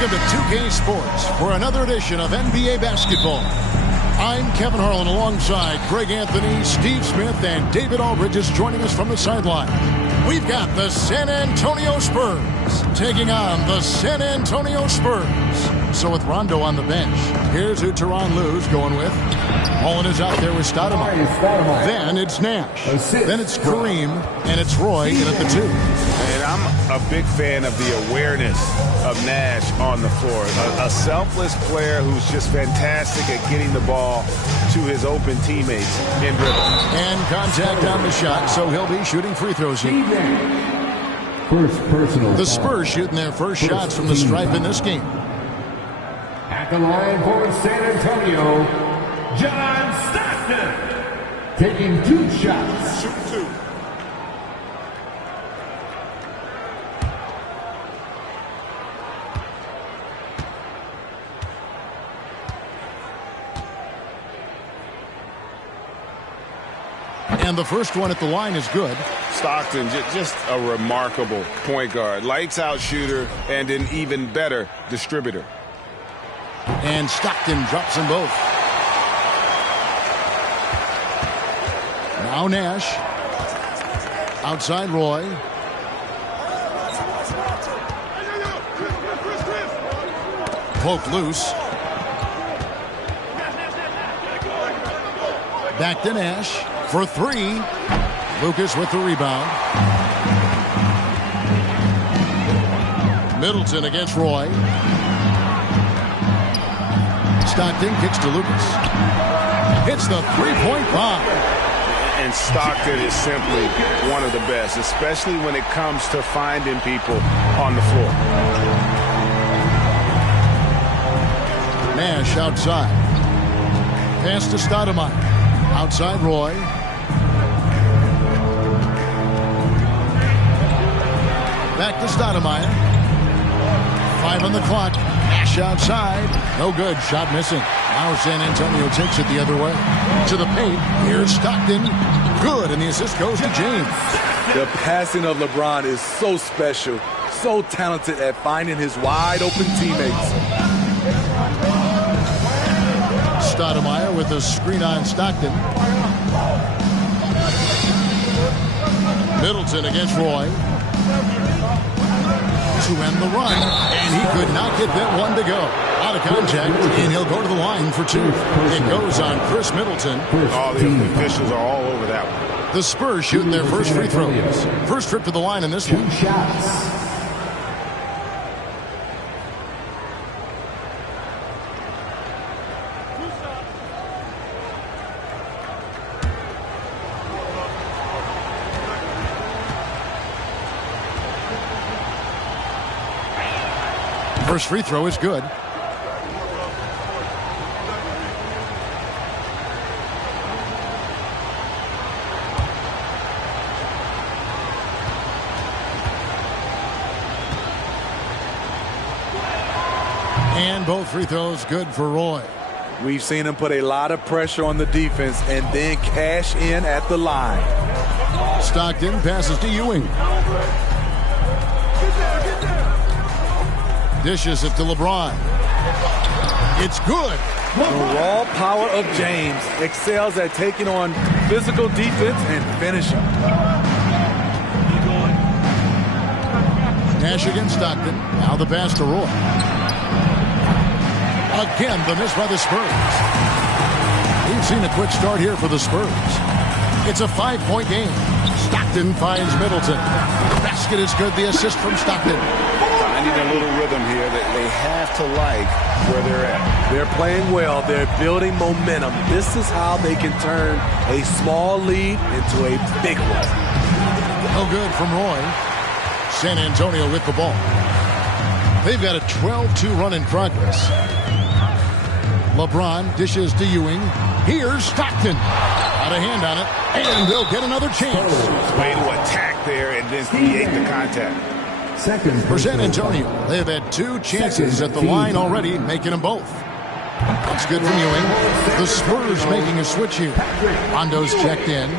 Welcome to 2K Sports for another edition of NBA basketball. I'm Kevin Harlan alongside Greg Anthony, Steve Smith, and David Aldridge joining us from the sideline. We've got the San Antonio Spurs taking on the San Antonio Spurs. So with Rondo on the bench, here's who Tyronn Lue's going with. Mullen is out there with Stoudemire. Then it's Nash. Then it's Kareem, and it's Roy in at the 2. And I'm a big fan of the awareness of Nash on the floor. A selfless player who's just fantastic at getting the ball to his open teammates in dribble. And contact on the shot, so he'll be shooting free throws here. The Spurs shooting their first shots from the stripe in this game. At the line for San Antonio, John Stockton, taking 2 shots. Shoot 2. And the first one at the line is good. Stockton, just a remarkable point guard. Lights out shooter and an even better distributor. And Stockton drops them both. Now Nash. Outside Roy. Poke loose. Back to Nash for 3. Lucas with the rebound. Middleton against Roy. Stockton kicks to Lucas. Hits the three-point bomb. And Stockton is simply one of the best, especially when it comes to finding people on the floor. Nash outside. Pass to Stoudemire. Outside Roy. Back to Stoudemire. 5 on the clock. Nash outside. No good. Shot missing. Now San Antonio takes it the other way. To the paint. Here's Stockton. Good. And the assist goes to James. The passing of LeBron is so special. So talented at finding his wide open teammates. Stoudemire with a screen on Stockton. Middleton against Roy. To end the run, and he could not get that one to go. Out of contact, and he'll go to the line for 2. It goes on Chris Middleton. All the officials are all over that one. The Spurs shooting their first free throws. First trip to the line in this one. 2 shots. First free throw is good. And both free throws good for Roy. We've seen him put a lot of pressure on the defense and then cash in at the line. Stockton passes to Ewing. Dishes it to LeBron. It's good. The raw power of James excels at taking on physical defense and finishing. Nash against Stockton. Now the pass to Roy. Again, the miss by the Spurs. We've seen a quick start here for the Spurs. It's a 5-point game. Stockton finds Middleton. The basket is good. The assist from Stockton. Finding a little rhythm here that they have to like where they're at. They're playing well. They're building momentum. This is how they can turn a small lead into a big one. No good from Roy. San Antonio with the ball. They've got a 12-2 run in progress. LeBron dishes to Ewing. Here's Stockton. Got a hand on it, and they'll get another chance. Way to attack there and then create the contact. For San Antonio, they have had 2 chances at the line already, making them both. That's good from Ewing. The Spurs making a switch here. Rondo's checked in.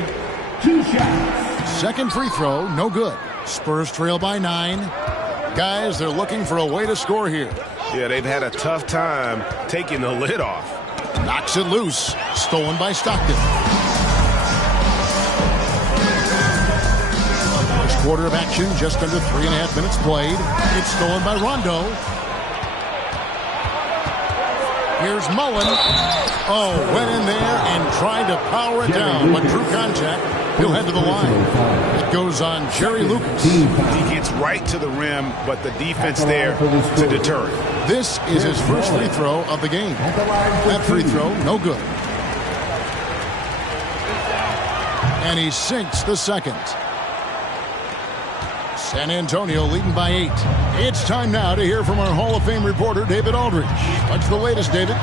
2 shots. Second free throw, no good. Spurs trail by 9. Guys, they're looking for a way to score here. Yeah, they've had a tough time taking the lid off. Knocks it loose. Stolen by Stockton. First quarter of action, just under 3.5 minutes played. It's stolen by Rondo. Here's Mullen. Oh, went in there and tried to power it down, but drew contact. He'll head to the line. It goes on Jerry Lucas. He gets right to the rim, but the defense there to deter it. This is his first free throw of the game. That free throw, no good. And he sinks the second. San Antonio leading by 8. It's time now to hear from our Hall of Fame reporter, David Aldridge. What's the latest, David?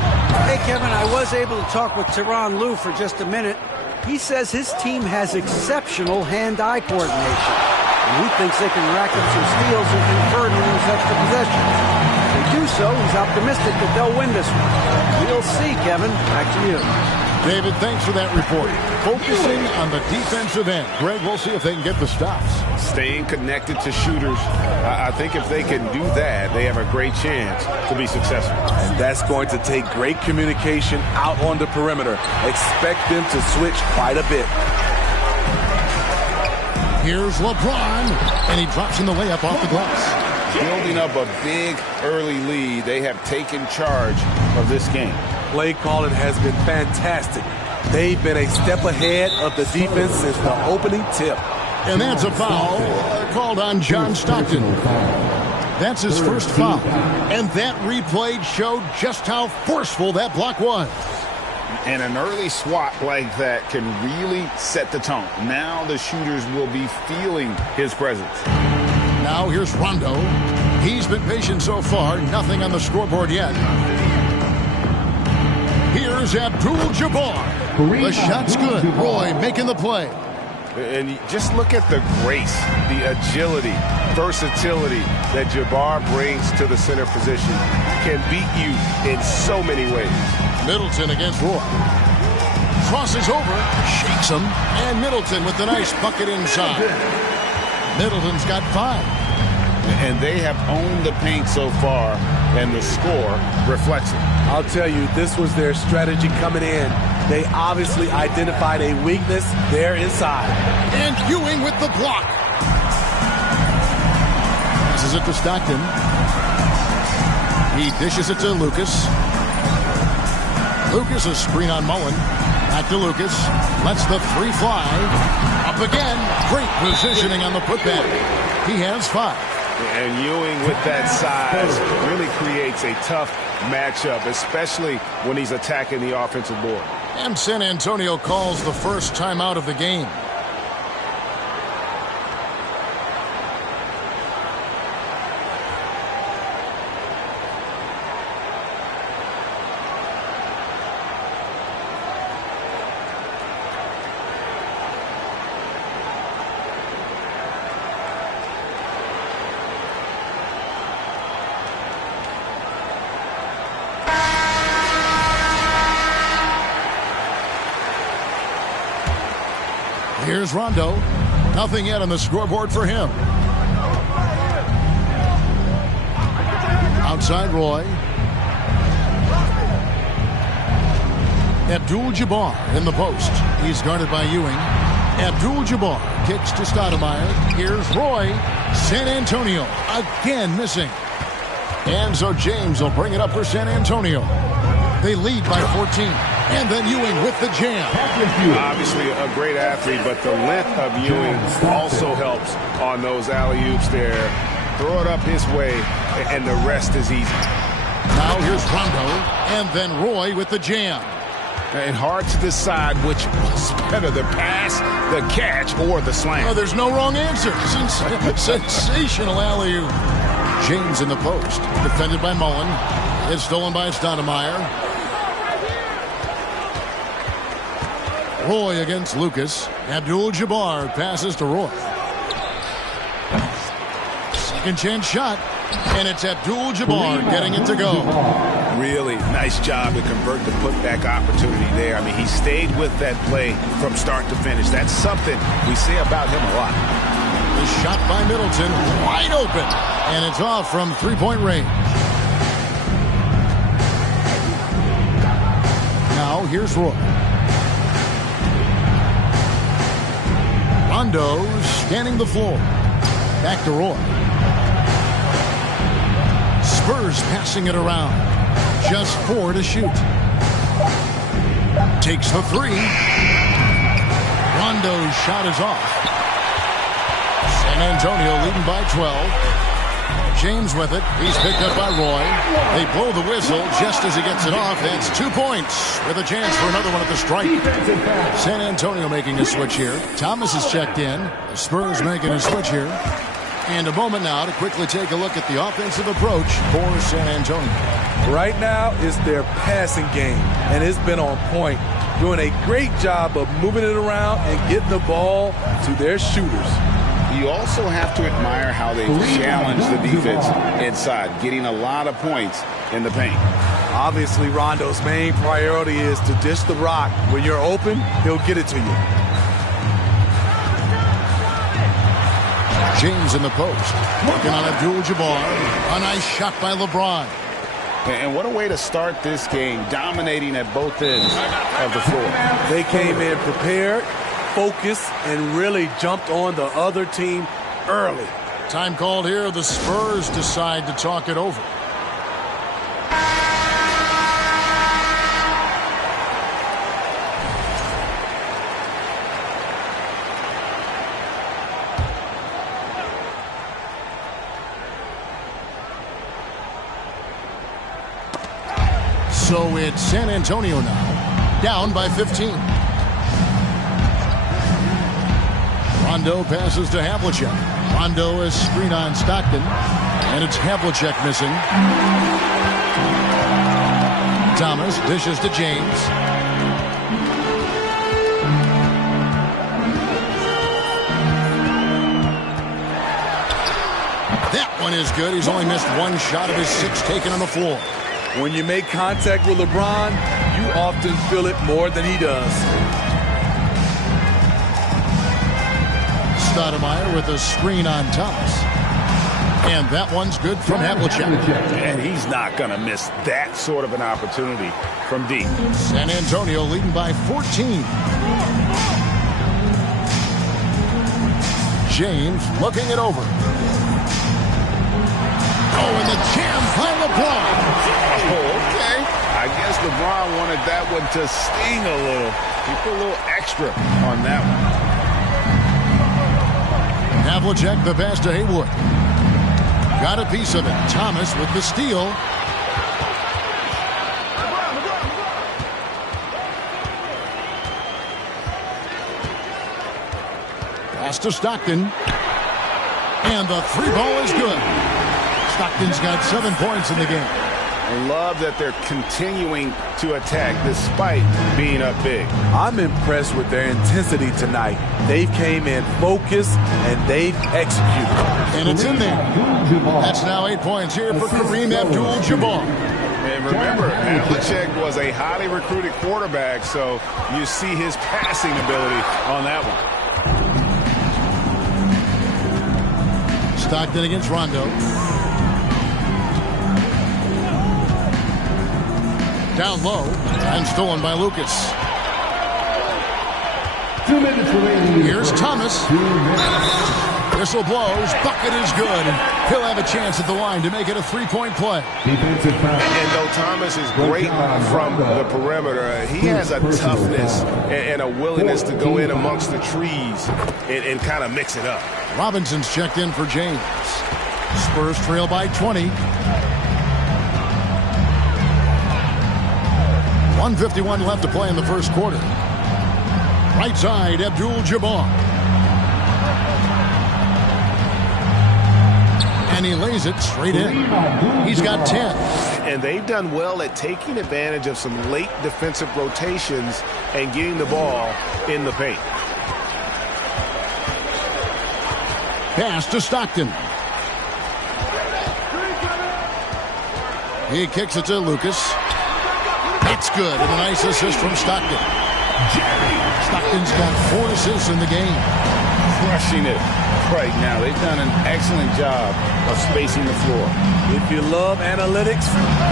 Hey, Kevin, I was able to talk with Tyronn Lue for just a minute. He says his team has exceptional hand-eye coordination, and he thinks they can rack up some steals and convert on those extra possessions. If they do so, he's optimistic that they'll win this one. We'll see, Kevin. Back to you. David, thanks for that report. Focusing on the defensive end. Greg, we'll see if they can get the stops. Staying connected to shooters. I think if they can do that, they have a great chance to be successful. And that's going to take great communication out on the perimeter. Expect them to switch quite a bit. Here's LeBron, and he drops in the layup off the glass. Building up a big early lead, they have taken charge of this game. Play calling has been fantastic. They've been a step ahead of the defense since the opening tip. And that's a foul called on John Stockton. That's his first foul. And that replay showed just how forceful that block was. And an early swat like that can really set the tone. Now the shooters will be feeling his presence. Now here's Rondo. He's been patient so far. Nothing on the scoreboard yet. Here's Abdul-Jabbar. The shot's good. Roy making the play. And just look at the grace, the agility, versatility that Jabbar brings to the center position. Can beat you in so many ways. Middleton against Roy. Crosses over, shakes him, and Middleton with the nice bucket inside. Middleton's got 5. And they have owned the paint so far, and the score reflects it. I'll tell you, this was their strategy coming in. They obviously identified a weakness there inside. And Ewing with the block. Passes it to Stockton. He dishes it to Lucas. Lucas, a screen on Mullen. Back to Lucas. Lets the 3 fly. Up again. Great positioning on the putback. He has 5. And Ewing with that size really creates a tough matchup, especially when he's attacking the offensive board. And San Antonio calls the first timeout of the game. Here's Rondo. Nothing yet on the scoreboard for him. Outside Roy. Abdul-Jabbar in the post. He's guarded by Ewing. Abdul-Jabbar kicks to Stoudemire. Here's Roy. San Antonio again missing. And so James will bring it up for San Antonio. They lead by 14. And then Ewing with the jam. Obviously a great athlete, but the length of Ewing also helps on those alley-oops there. Throw it up his way, and the rest is easy. Now here's Rondo, and then Roy with the jam. And hard to decide which was better, the pass, the catch, or the slam. Oh, there's no wrong answer. Sensational alley-oop. James in the post, defended by Mullen. It's stolen by Stoudemire. Roy against Lucas. Abdul-Jabbar passes to Roy. Second chance shot. And it's Abdul-Jabbar getting it to go. Really nice job to convert the putback opportunity there. I mean, he stayed with that play from start to finish. That's something we say about him a lot. The shot by Middleton, wide open. And it's off from three-point range. here's Roy. Rondo scanning the floor. Back to Roy. Spurs passing it around. Just 4 to shoot. Takes the 3. Rondo's shot is off. San Antonio leading by 12. James with it. He's picked up by Roy. They blow the whistle just as he gets it off. That's 2 points with a chance for another one at the stripe. San Antonio making a switch here. Thomas is checked in. The Spurs making a switch here. And a moment now to quickly take a look at the offensive approach for San Antonio. Right now is their passing game, and it's been on point. Doing a great job of moving it around and getting the ball to their shooters. You also have to admire how they challenge the defense inside, getting a lot of points in the paint. Obviously, Rondo's main priority is to dish the rock. When you're open, he'll get it to you. James in the post. Working on Abdul-Jabbar. A nice shot by LeBron. And what a way to start this game, dominating at both ends of the floor. They came in prepared, focused, and really jumped on the other team early. Time called here. The Spurs decide to talk it over. So it's San Antonio now, down by 15. Rondo passes to Havlicek. Rondo is screen on Stockton, and it's Havlicek missing. Thomas dishes to James. That one is good. He's only missed 1 shot of his 6 taken on the floor. When you make contact with LeBron, you often feel it more than he does. Stoudemire with a screen on Thomas. And that one's good from Havlicek. And he's not going to miss that sort of an opportunity from deep. San Antonio leading by 14. James looking it over. Oh, and the jam by LeBron. Oh, okay. I guess LeBron wanted that one to sting a little. He put a little extra on that one. Havlicek the pass to Haywood. Got a piece of it. Thomas with the steal. Pass to Stockton. And the 3 ball is good. Stockton's got 7 points in the game. I love that they're continuing to attack despite being up big. I'm impressed with their intensity tonight. They came in focused and they've executed. And it's in there. That's now 8 points here for Kareem Abdul-Jabbar. And remember, Havlicek was a highly recruited quarterback, so you see his passing ability on that one. Stockton against Rondo. Down low and stolen by Lucas. 2 minutes remaining. Here's Thomas. 2 minutes. Whistle blows. Bucket is good. He'll have a chance at the line to make it a 3-point play. Defensive foul. And though Thomas is great from the perimeter, he has a toughness and a willingness to go in amongst the trees and kind of mix it up. Robinson's checked in for James. Spurs trail by 20. 1:51 left to play in the first quarter. Right side, Abdul-Jabbar. And he lays it straight in. He's got 10. And they've done well at taking advantage of some late defensive rotations and getting the ball in the paint. Pass to Stockton. He kicks it to Lucas. It's good, and a nice assist from Stockton. Stockton's got 4 assists in the game. crushing it right now. They've done an excellent job of spacing the floor. If you love analytics,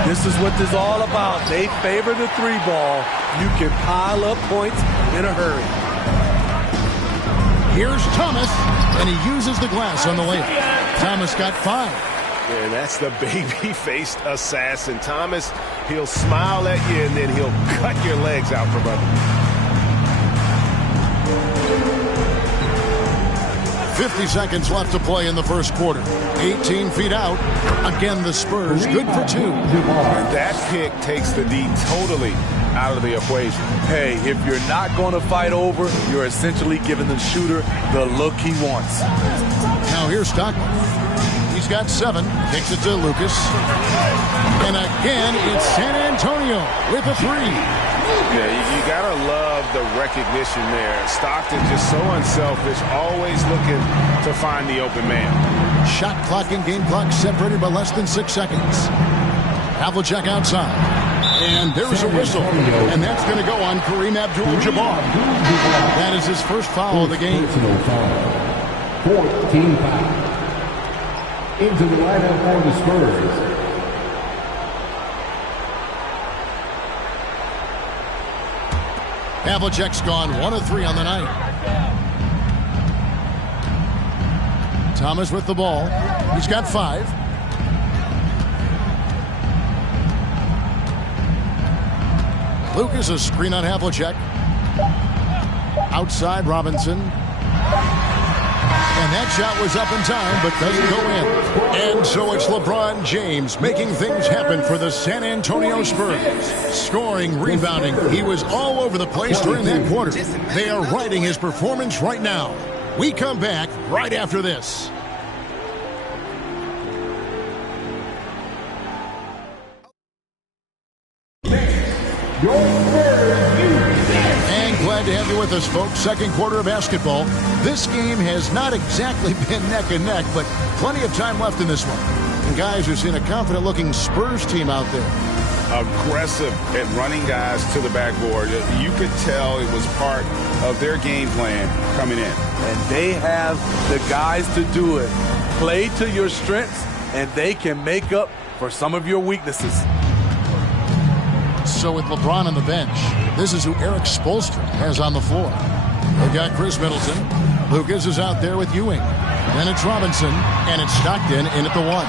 this is what this is all about. They favor the three ball. You can pile up points in a hurry. Here's Thomas, and he uses the glass on the layup. Thomas got 5. And that's the baby-faced assassin. Thomas, he'll smile at you, and then he'll cut your legs out from under. 50 seconds left to play in the first quarter. 18 feet out. Again, the Spurs good for 2. And that pick takes the D totally out of the equation. Hey, if you're not going to fight over, you're essentially giving the shooter the look he wants. Now here's Stockton. He's got 7. Kicks it to Lucas. And again, it's San Antonio with a 3. Yeah, you got to love the recognition there. Stockton just so unselfish, always looking to find the open man. Shot clock and game clock separated by less than 6 seconds. Havlicek outside. And there's a whistle. And that's going to go on Kareem Abdul-Jabbar. That is his first foul of the game. 14 foul. Into the lineup for the Spurs. Havlicek's gone 1 of 3 on the night. Thomas with the ball. He's got 5. Lucas, a screen on Havlicek. Outside Robinson. And that shot was up in time, but doesn't go in. And so it's LeBron James making things happen for the San Antonio Spurs. Scoring, rebounding. He was all over the place during that quarter. They are riding his performance right now. We come back right after this. And glad to have you with us, folks. Second quarter of basketball. This game has not exactly been neck and neck, but plenty of time left in this one. And guys, we've seen a confident-looking Spurs team out there. Aggressive at running guys to the backboard. You could tell it was part of their game plan coming in. And they have the guys to do it. Play to your strengths, and they can make up for some of your weaknesses. So with LeBron on the bench, this is who Eric Spoelstra has on the floor. They've got Chris Middleton. Lucas is out there with Ewing. Then it's Robinson, and it's Stockton in at the 1.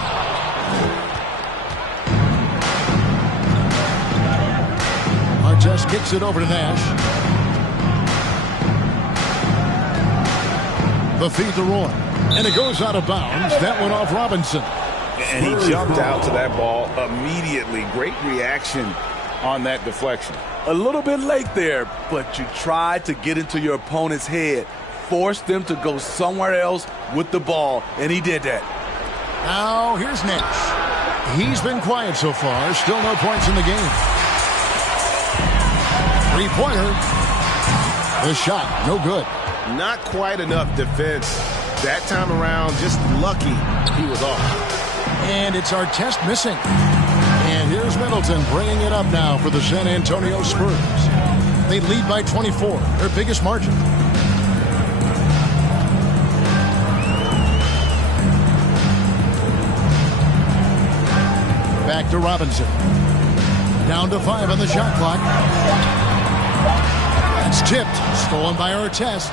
Artest kicks it over to Nash. The feed to Roy. And it goes out of bounds. That went off Robinson. And he jumped out to that ball immediately. Great reaction on that deflection. A little bit late there, but you tried to get into your opponent's head. Force them to go somewhere else with the ball, and he did that. Now here's Nash. He's been quiet so far. Still no points in the game. Three-pointer. The shot, no good. Not quite enough defense that time around. Just lucky he was off. And it's Artest missing. And here's Middleton bringing it up now for the San Antonio Spurs. They lead by 24, their biggest margin. Back to Robinson. Down to 5 on the shot clock. It's tipped. Stolen by Artest.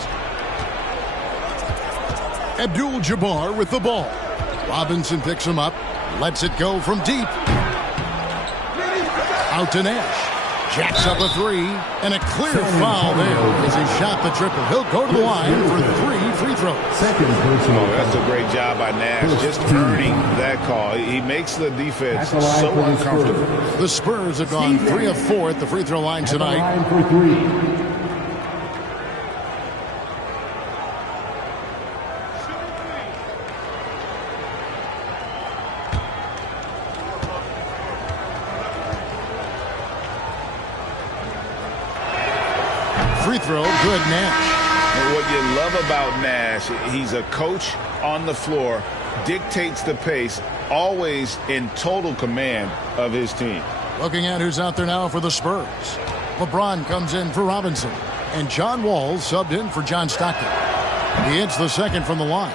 Abdul-Jabbar with the ball. Robinson picks him up. Lets it go from deep. Out to Nash. Jacks up a 3. And a clear foul there as he shot the triple. He'll go to the line for 3 free throws. Second personal. Oh, that's a great job by Nash. Just earning that call. He makes the defense so uncomfortable. The Spurs have gone 3 of 4 at the free throw line tonight. Line for 3. Free throw, good. Nash. And what you love about Nash, he's a coach on the floor, dictates the pace, always in total command of his team. Looking at who's out there now for the Spurs. LeBron comes in for Robinson. And John Wall subbed in for John Stockton. He hits the second from the line.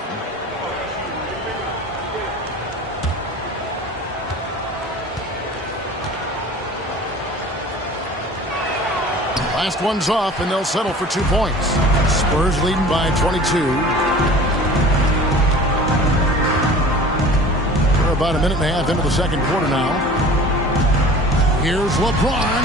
Last one's off, and they'll settle for 2 points. Spurs leading by 22. We're about a minute and a half into the second quarter now. Here's LeBron,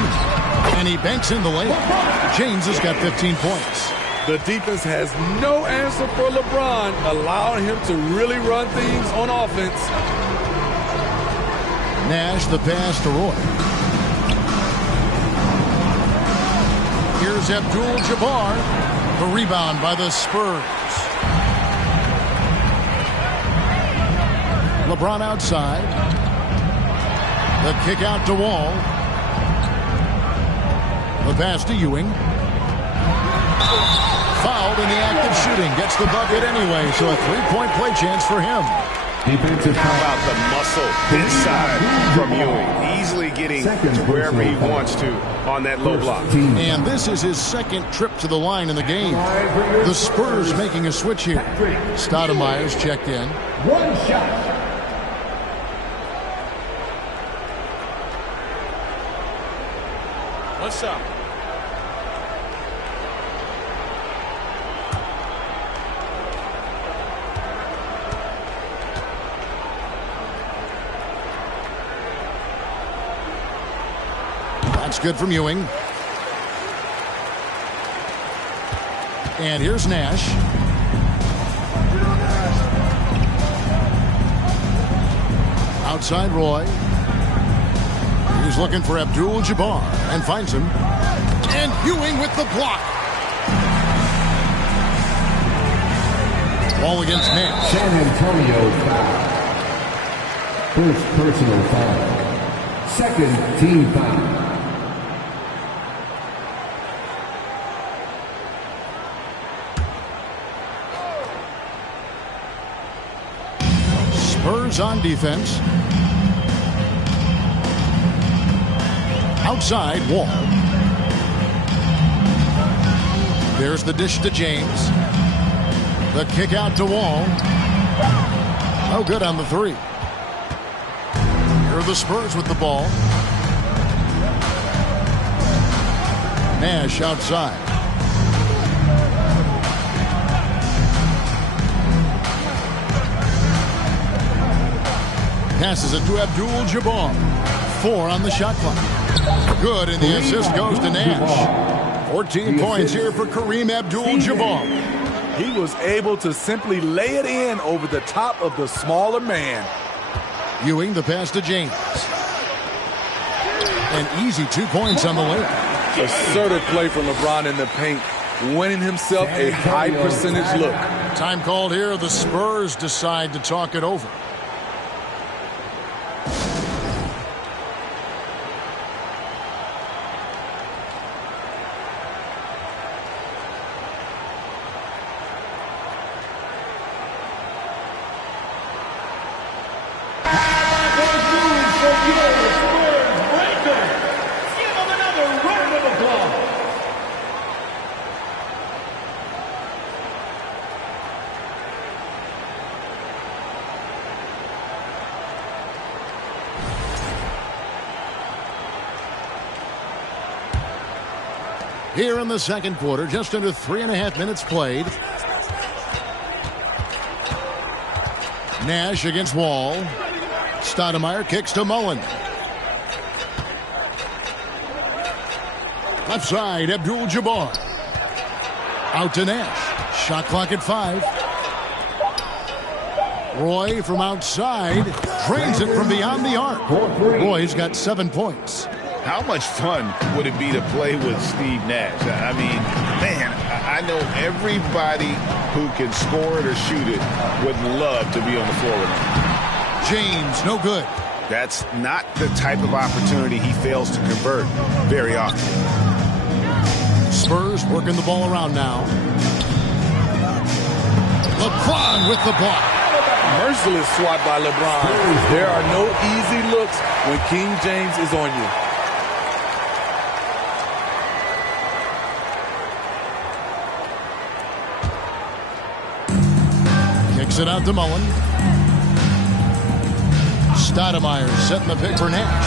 and he banks in the layup. James has got 15 points. The defense has no answer for LeBron, allowing him to really run things on offense. Nash the pass to Roy. Here's Abdul-Jabbar. The rebound by the Spurs. LeBron outside. The kick out to Wall. The pass to Ewing. Fouled in the act of shooting. Gets the bucket anyway, so a three-point play chance for him. Defensive How about the muscle inside from Ewing? Easily getting to wherever he wants to on that low block. And this is his second trip to the line in the game. The Spurs making a switch here. Stoudemire's checked in. One shot. What's up? That's good from Ewing. And here's Nash. Outside Roy. He's looking for Abdul-Jabbar and finds him. And Ewing with the block. Ball against Nash. San Antonio foul. First personal foul. Second team foul. Spurs on defense. Outside Wall. There's the dish to James. The kick out to Wall. No good on the three. Here are the Spurs with the ball. Nash outside. Passes it to Abdul-Jabbar. 4 on the shot clock. Good, and the assist goes to Nash. 14 points here for Kareem Abdul-Jabbar. He was able to simply lay it in over the top of the smaller man. Ewing the pass to James. An easy 2 points on the layup. Assertive play from LeBron in the paint, winning himself a high percentage look. Time called here. The Spurs decide to talk it over. Here in the second quarter, just under 3.5 minutes played. Nash against Wall. Stoudemire kicks to Mullen. Left side, Abdul-Jabbar. Out to Nash. Shot clock at 5. Roy from outside drains it from beyond the arc. Roy's got 7 points. How much fun would it be to play with Steve Nash? I mean, man, I know everybody who can score it or shoot it would love to be on the floor with him. James, no good. That's not the type of opportunity he fails to convert very often. Spurs working the ball around now. LeBron with the block. Merciless swat by LeBron. There are no easy looks when King James is on you. Kicks it out to Mullen. Stoudemire setting the pick for Nash.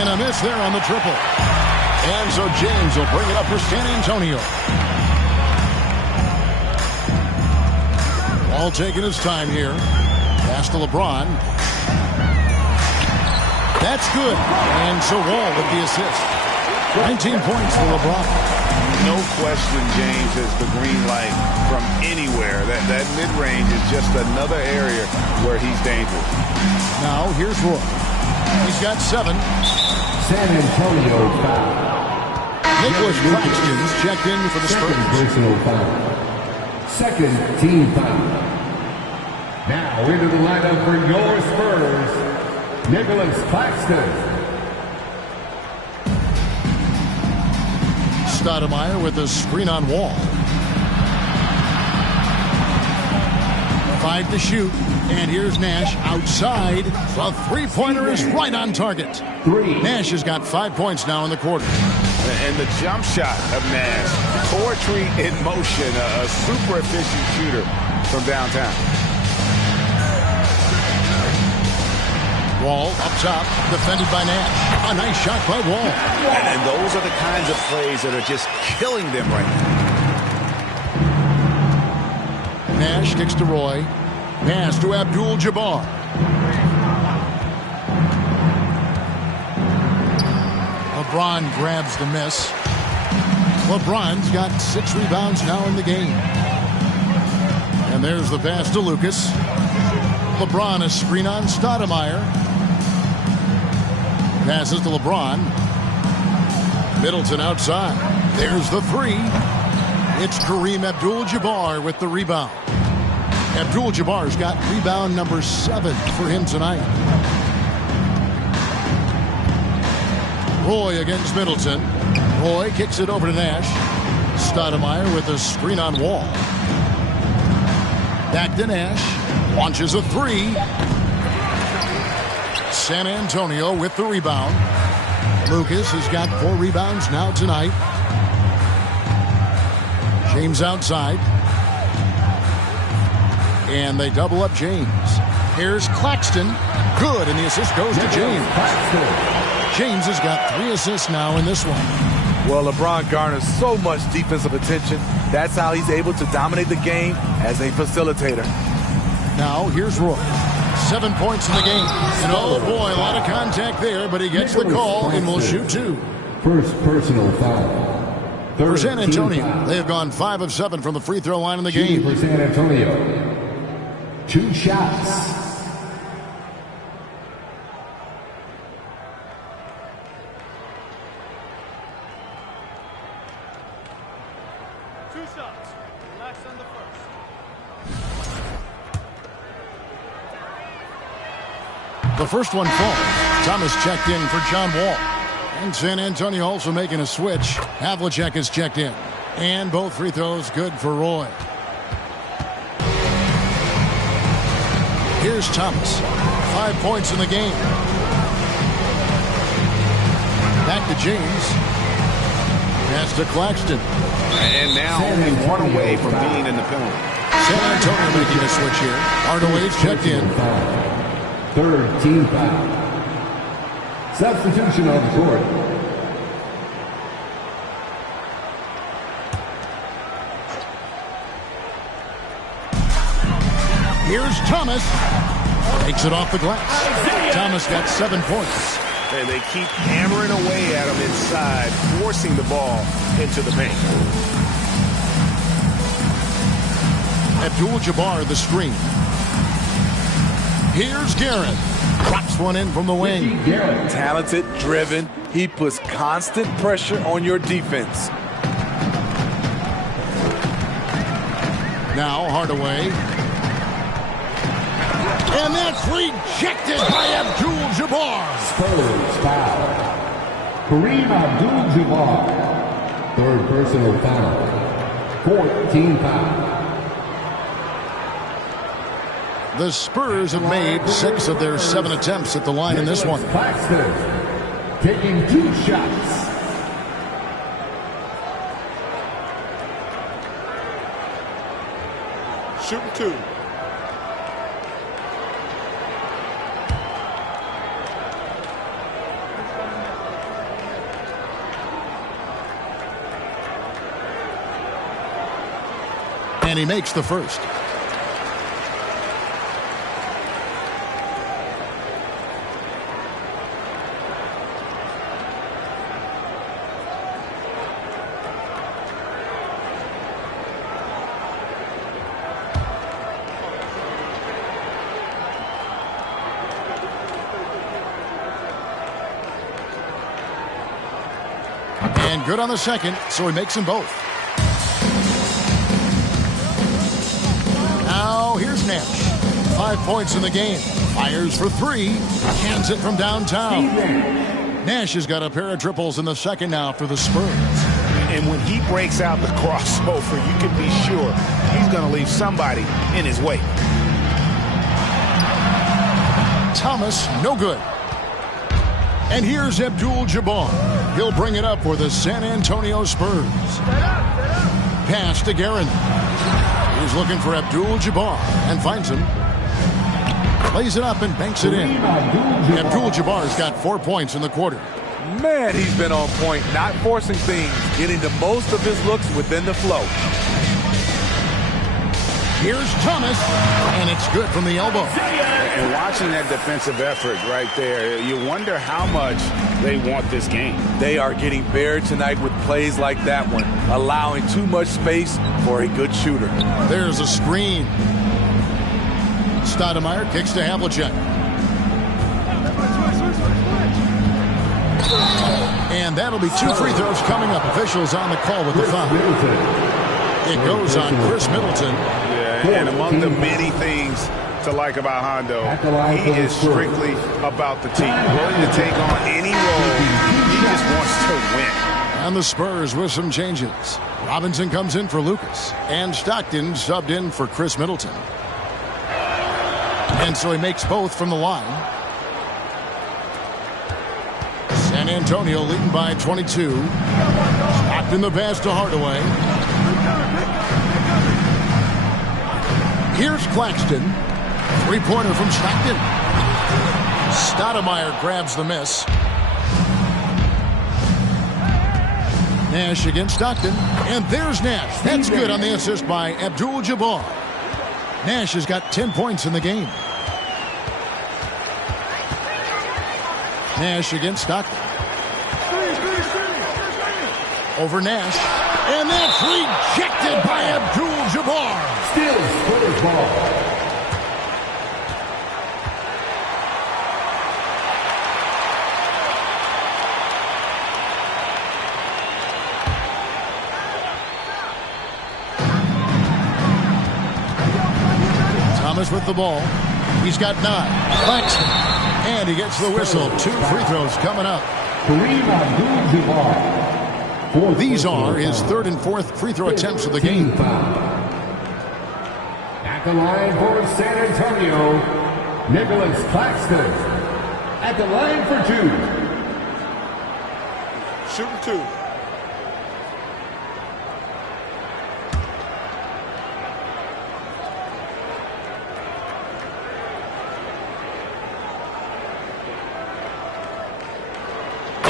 And a miss there on the triple. And so James will bring it up for San Antonio. Ball taking his time here. Pass to LeBron. That's good. And so Wall with the assist. 19 points for LeBron. No question James has the green light from anywhere. That mid-range is just another area where he's dangerous. Now here's Roy. He's got 7. San Antonio foul. Nicholas Claxton's checked in for the Spurs. Second personal foul. Second team foul. Now into the lineup for your Spurs, Nicholas Claxton. Stoudemire with a screen on Wall. 5 to shoot. And here's Nash outside. The three-pointer is right on target. 3. Nash has got 5 points now in the quarter. And the jump shot of Nash. Poetry in motion. A super efficient shooter from downtown. Wall up top, defended by Nash. A nice shot by Wall. And those are the kinds of plays that are just killing them right now. Nash kicks to Roy. Pass to Abdul-Jabbar. LeBron grabs the miss. LeBron's got 6 rebounds now in the game. And there's the pass to Lucas. LeBron a screen on Stoudemire. Passes to LeBron. Middleton outside. There's the 3. It's Kareem Abdul-Jabbar with the rebound. Abdul-Jabbar's got rebound number 7 for him tonight. Roy against Middleton. Roy kicks it over to Nash. Stoudemire with a screen on Wall. Back to Nash. Launches a 3. San Antonio with the rebound. Lucas has got 4 rebounds now tonight. James outside. And they double up James. Here's Claxton. Good, and the assist goes to James. James has got 3 assists now in this one. Well, LeBron garners so much defensive attention. That's how he's able to dominate the game as a facilitator. Now, here's Roy. 7 points in the game. And oh boy, a lot of contact there, but he gets the call and will shoot 2. First personal foul. For San Antonio, they have gone 5 of 7 from the free throw line in the game. For San Antonio. 2 shots. Relax on the first. The first one falls. Thomas checked in for John Wall. And San Antonio also making a switch. Havlicek is checked in. And both free throws good for Roy. Here's Thomas. 5 points in the game. Back to James. Pass to Claxton. And now only 1 away from being in the penalty. San Antonio making a switch here. Hardaway's checked in. Third team foul. Substitution on the court. Here's Thomas. Takes it off the glass. Thomas got 7 points. And they keep hammering away at him inside, forcing the ball into the paint. Abdul-Jabbar the screen. Here's Garrett. Drops one in from the wing. Talented, driven. He puts constant pressure on your defense. Now Hardaway. And that's rejected by Abdul-Jabbar. Spurs foul. Kareem Abdul-Jabbar. Third personal foul. 4th team foul. The Spurs have made 6 of their 7 attempts at the line in this one. Claxton taking 2 shots. Shooting 2. And he makes the first. And good on the second, so he makes them both. Now here's Nash. 5 points in the game. Fires for three. Hands it from downtown. Nash has got a pair of triples in the second now for the Spurs. And when he breaks out the crossover, you can be sure he's going to leave somebody in his way. Thomas, no good. And here's Abdul-Jabbar. He'll bring it up for the San Antonio Spurs. Pass to Guerin. He's looking for Abdul-Jabbar and finds him. Lays it up and banks it in. Abdul-Jabbar's got 4 points in the quarter. Man, he's been on point, not forcing things, getting the most of his looks within the flow. Here's Thomas, and it's good from the elbow. And watching that defensive effort right there, you wonder how much they want this game. They are getting buried tonight with plays like that one, allowing too much space for a good shooter. There's a screen. Stoudemire kicks to Havlicek. And that'll be 2 free throws coming up. Officials on the call with the foul. It goes on Chris Middleton. Yeah, and among the many things to like about Hondo, he is strictly about the team. Willing to take on any role. He just wants to win. And the Spurs with some changes. Robinson comes in for Lucas. And Stockton subbed in for Chris Middleton. And so he makes both from the line. San Antonio leading by 22. Stockton the pass to Hardaway. Here's Claxton. Three-pointer from Stockton. Stoudemire grabs the miss. Nash against Stockton. And there's Nash. That's good on the assist by Abdul-Jabbar. Nash has got 10 points in the game. Nash against Stockton. Over Nash. And that's rejected by Abdul-Jabbar. Still Spurs ball. Thomas with the ball. He's got 9. Claxton. And he gets the whistle. 2 free throws coming up. These are his 3rd and 4th free throw attempts of the game. At the line for San Antonio, Nicholas Claxton. At the line for 2. Shooting 2.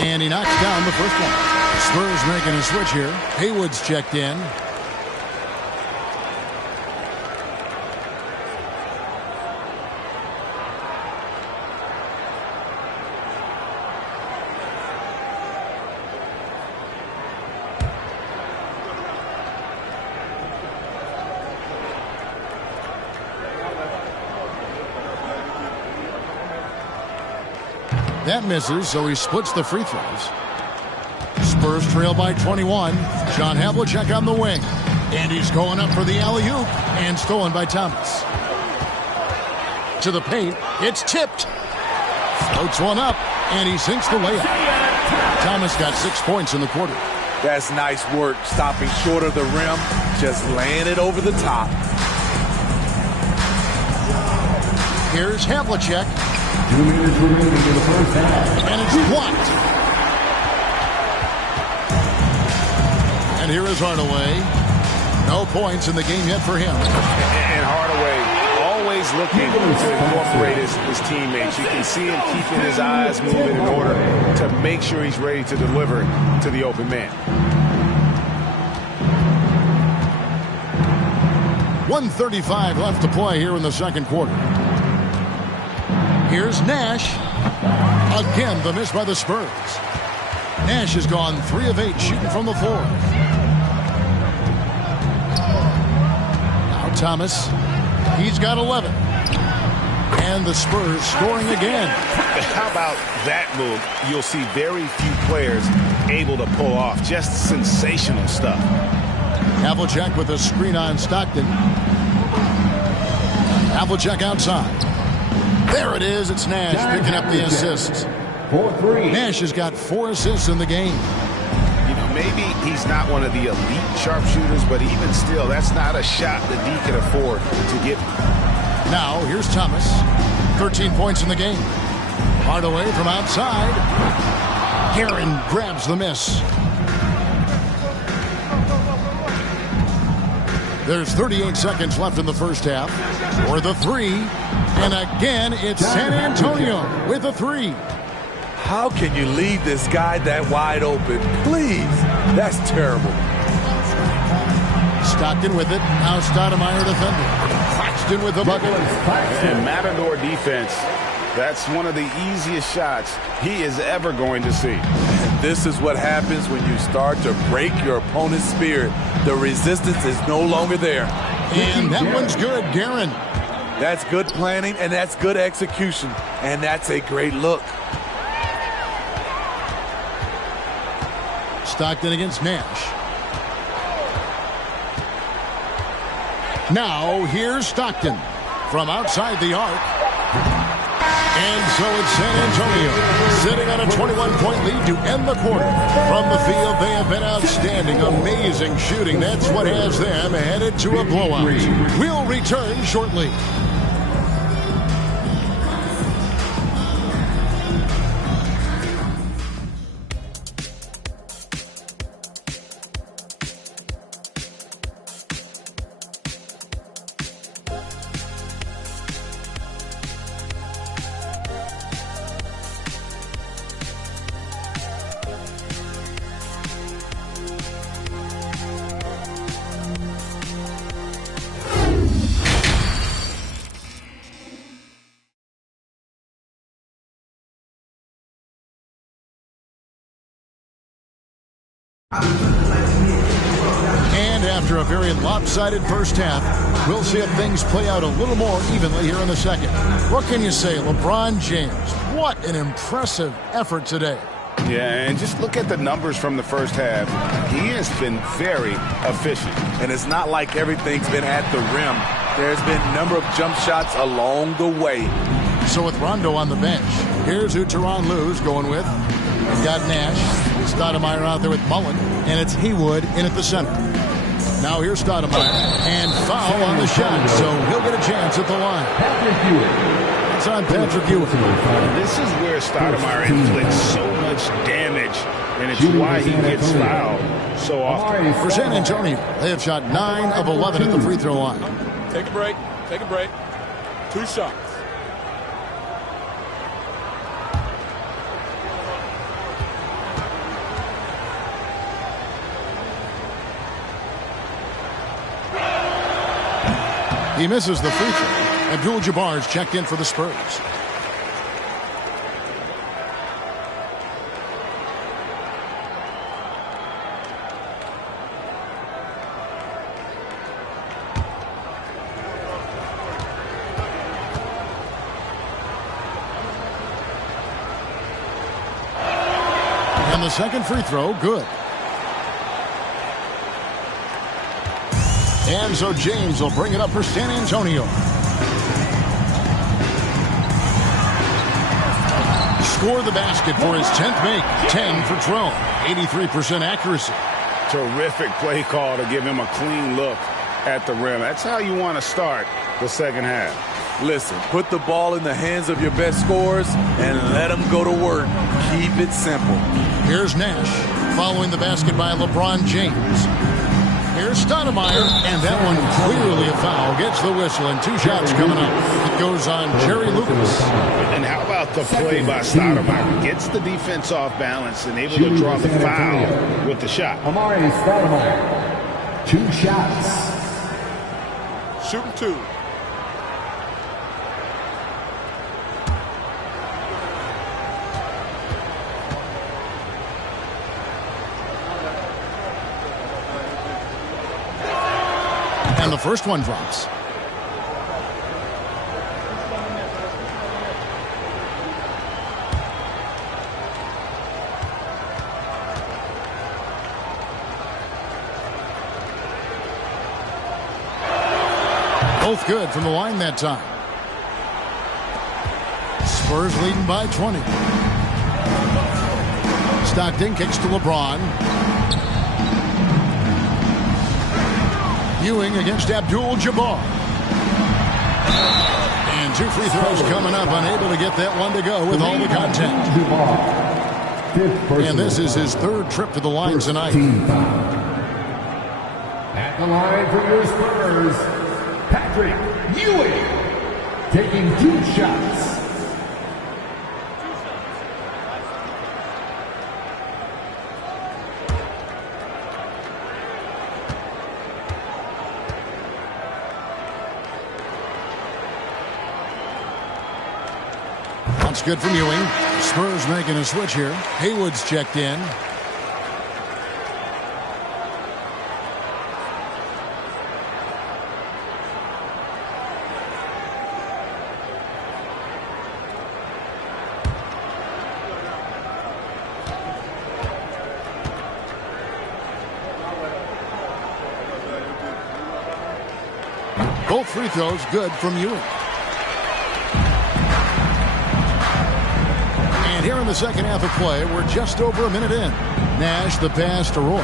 And he knocks down the first one. Spurs making a switch here. Haywood's checked in. That misses, so he splits the free throws. Spurs trail by 21. John Havlicek on the wing. And he's going up for the alley-oop. And stolen by Thomas. To the paint. It's tipped. Floats one up. And he sinks the layup. Thomas got 6 points in the quarter. That's nice work, stopping short of the rim, just laying it over the top. Here's Havlicek. 2 minutes remaining in the first half. And it's blocked. And here is Hardaway. No points in the game yet for him. And Hardaway always looking to incorporate his teammates. You can see him keeping his eyes moving in order to make sure he's ready to deliver to the open man. 1:35 left to play here in the second quarter. Here's Nash. Again, the miss by the Spurs. Nash has gone 3 of 8 shooting from the floor. Now Thomas. He's got 11. And the Spurs scoring again. How about that move? You'll see very few players able to pull off. Just sensational stuff. Havlicek with a screen on Stockton. Havlicek outside. There it is. It's Nash picking up the assists. 4-3. Nash has got 4 assists in the game. You know, maybe he's not one of the elite sharpshooters, but even still, that's not a shot that he can afford to get. Now, here's Thomas. 13 points in the game. Hardaway from outside. Heron grabs the miss. There's 38 seconds left in the first half. For the 3. And again, it's San Antonio with a 3. How can you leave this guy that wide open? Please. That's terrible. Stockton with it. Now Stoudemire defending. Claxton with the bucket. And Matador defense. That's one of the easiest shots he is ever going to see. And this is what happens when you start to break your opponent's spirit. The resistance is no longer there. And that one's good, Guerin. That's good planning, and that's good execution. And that's a great look. Stockton against Nash. Now, here's Stockton from outside the arc. And so it's San Antonio sitting on a 21-point lead to end the quarter. From the field, they have been outstanding, amazing shooting. That's what has them headed to a blowout. We'll return shortly. And after a very lopsided first half, we'll see if things play out a little more evenly here in the second. What can you say, LeBron James? What an impressive effort today. Yeah, and just look at the numbers from the first half. He has been very efficient. And it's not like everything's been at the rim. There's been a number of jump shots along the way. So with Rondo on the bench, here's who Tyronn Lue's going with. We've got Nash, Stoudemire out there with Mullen, and it's Haywood in at the center. Now here's Stoudemire, and foul on the shot, so he'll get a chance at the line. It's on Patrick Ewing. This is where Stoudemire inflicts so much damage, and it's why he gets fouled so often. For San Antonio, they have shot 9 of 11 at the free throw line. Take a break. Take a break. 2 shots. He misses the free throw. Abdul-Jabbar's checked in for the Spurs. And the second free throw, good. And so James will bring it up for San Antonio. Score the basket for his 10th make. 10 for 12. 83% accuracy. Terrific play call to give him a clean look at the rim. That's how you want to start the second half. Listen, put the ball in the hands of your best scorers and let them go to work. Keep it simple. Here's Nash following the basket by LeBron James. Here's Stoudemire, and that one clearly a foul. Gets the whistle, and 2 shots coming up. It goes on Jerry Lucas. And how about the play by Stoudemire? Gets the defense off balance and able to draw the foul with the shot. Stoudemire, 2 shots. shooting 2. And the first one drops. Both good from the line that time. Spurs leading by 20. Stockton kicks to LeBron. Ewing against Abdul-Jabbar. And 2 free throws coming up, unable to get that one to go with all the contact. And this is his 3rd trip to the line tonight. At the line for your Spurs, Patrick Ewing, taking 2 shots. That's good from Ewing. Spurs making a switch here. Haywood's checked in. Both free throws good from Ewing. And here in the second half of play, we're just over a minute in. Nash the pass to Roy.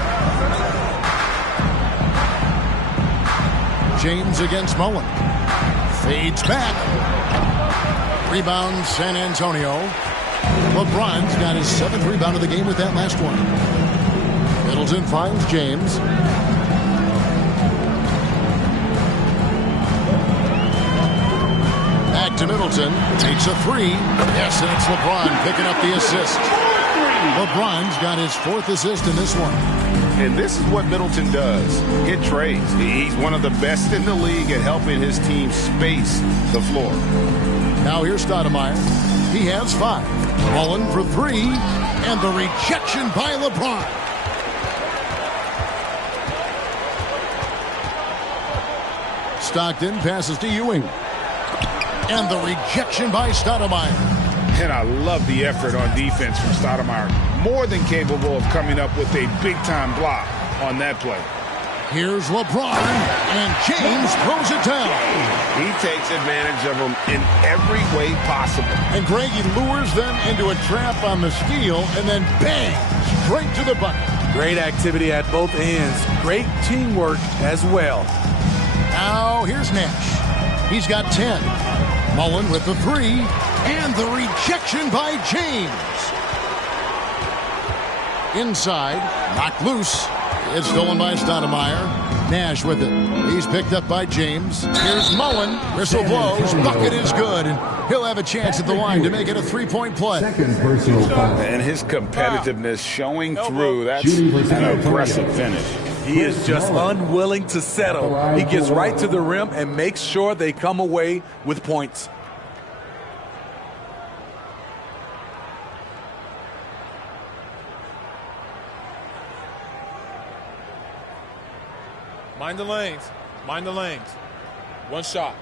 James against Mullen. Fades back. Rebound San Antonio. LeBron's got his 7th rebound of the game with that last one. Middleton finds James. Back to Middleton. Takes a 3. Yes, and it's LeBron picking up the assist. LeBron's got his 4th assist in this one. And this is what Middleton does. Get trades. He's one of the best in the league at helping his team space the floor. Now here's Stoudemire. He has 5. Mullen for 3. And the rejection by LeBron. Stockton passes to Ewing. And the rejection by Stoudemire. And I love the effort on defense from Stoudemire. More than capable of coming up with a big-time block on that play. Here's LeBron, and James throws it down. He takes advantage of them in every way possible. And Greg, he lures them into a trap on the steal, and then bang, straight to the bucket. Great activity at both ends. Great teamwork as well. Now here's Nash. He's got 10. Mullen with the 3, and the rejection by James. Inside, knocked loose. It's stolen by Stoudemire. Nash with it. He's picked up by James. Here's Mullen. Whistle blows. Bucket is good. And he'll have a chance at the line to make it a 3-point play. Second personal foul. And his competitiveness showing through. That's an aggressive finish. He is just unwilling to settle. He gets right to the rim and makes sure they come away with points. Mind the lanes. Mind the lanes. 1 shot.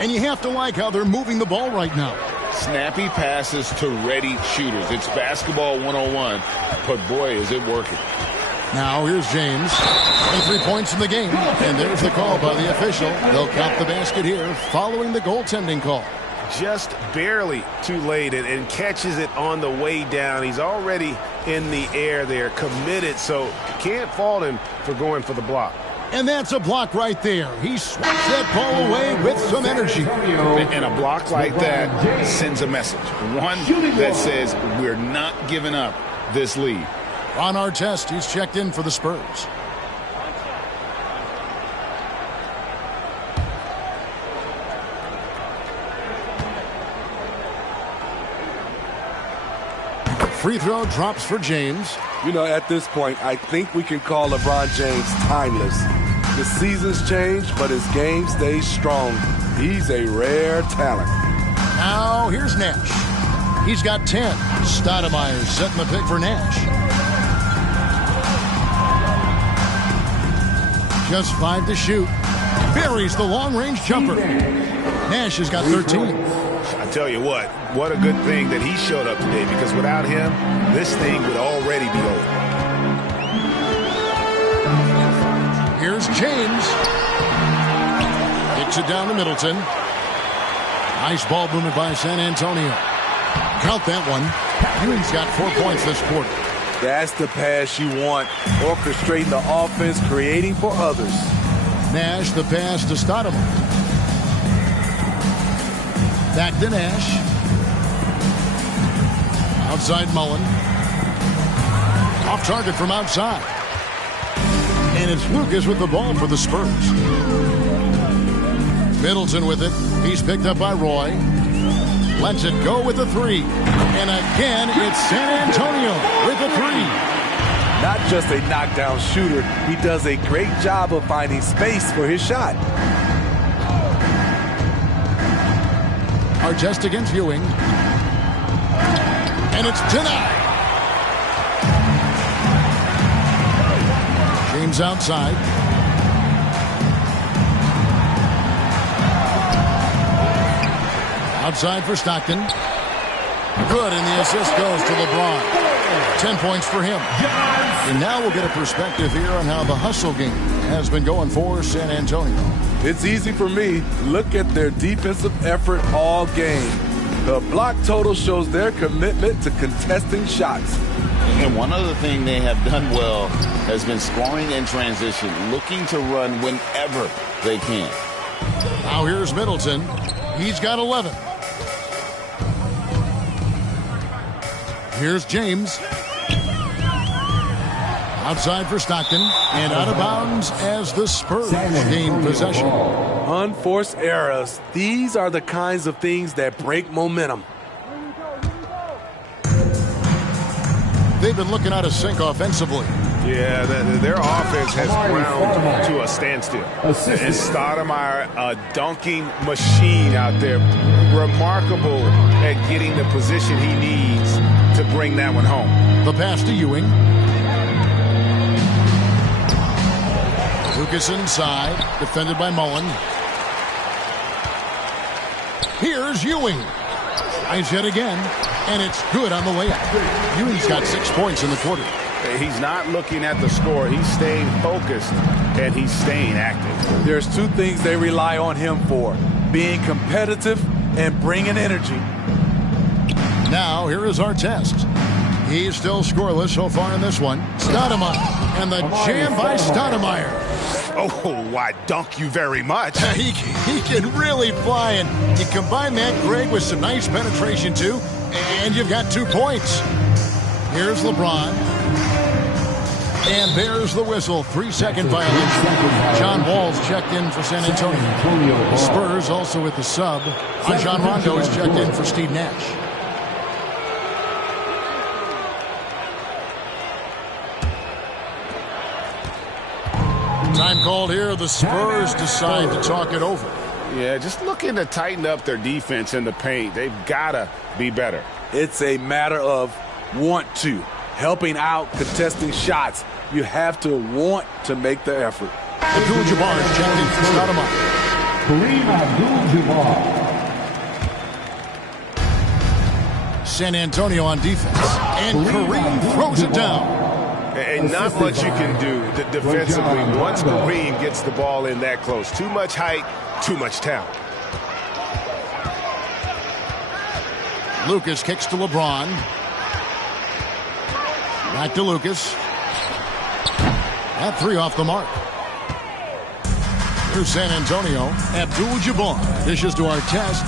And you have to like how they're moving the ball right now. Snappy passes to ready shooters. It's basketball 101, but boy, is it working. Now here's James. 23 points in the game. And there's the call by the official. They'll count the basket here following the goaltending call. Just barely too late and catches it on the way down. He's already in the air there, committed, so can't fault him for going for the block. And that's a block right there. He swats that ball away with some energy. And a block like that sends a message. One that says we're not giving up this lead. Ron Artest, he's checked in for the Spurs. Free throw drops for James. You know, at this point, I think we can call LeBron James timeless. The seasons change, but his game stays strong. He's a rare talent. Now, here's Nash. He's got 10. Stoudemire setting the pick for Nash. Just 5 to shoot. Buries the long-range jumper. Nash has got 13. I tell you what a good thing that he showed up today, because without him, this thing would already be over. Here's James. Kicks it down to Middleton. Nice ball movement by San Antonio. Count that one. Ewing's got 4 points this quarter. That's the pass you want. Orchestrating the offense, creating for others. Nash, the pass to Stoudemire. Back to Nash. Outside Mullen. Off target from outside. And it's Lucas with the ball for the Spurs. Middleton with it. He's picked up by Roy. Lets it go with the 3. And again, it's San Antonio with the 3. Not just a knockdown shooter, he does a great job of finding space for his shot. Artest against Ewing. And it's denied. James outside. Outside for Stockton. Good, and the assist goes to LeBron. 10 points for him. And now we'll get a perspective here on how the hustle game has been going for San Antonio. It's easy for me. Look at their defensive effort all game. The block total shows their commitment to contesting shots. And one other thing they have done well has been scoring in transition, looking to run whenever they can. Now here's Middleton. He's got 11. Here's James. Outside for Stockton. And out of bounds as the Spurs gain possession. Unforced errors. These are the kinds of things that break momentum. They've been looking out of sync offensively. Yeah, their offense has ground to a standstill. And Stoudemire, a dunking machine out there. Remarkable at getting the position he needs to bring that one home. The pass to Ewing. Lucas inside, defended by Mullen. Here's Ewing. Eyes yet again, and it's good on the layup. Ewing's got 6 points in the quarter. He's not looking at the score. He's staying focused, and he's staying active. There's 2 things they rely on him for: being competitive and bringing energy. Now, here is our test. He's still scoreless so far in this one. Stoudemire, and the jam by Stoudemire. Oh, I dunk you very much. He can really fly, and you combine that, Greg, with some nice penetration, too, and you've got 2 points. Here's LeBron. And there's the whistle. 3-second violation. John Wall's checked in for San Antonio. The Spurs also with the sub. Rajon Rondo is checked in for Steve Nash. Time called here. The Spurs decide to talk it over. Yeah, just looking to tighten up their defense in the paint. They've got to be better. It's a matter of want to. Helping out, contesting shots. You have to want to make the effort. Abdul-Jabbar is checked in for Stoudemire. Kareem Abdul-Jabbar. San Antonio on defense. And Kareem throws it down. And not much you can do defensively once Kareem gets the ball in that close. Too much height, too much talent. Lucas kicks to LeBron. Back to Lucas. That 3 off the mark. Here's San Antonio. Abdul-Jabbar dishes to our test.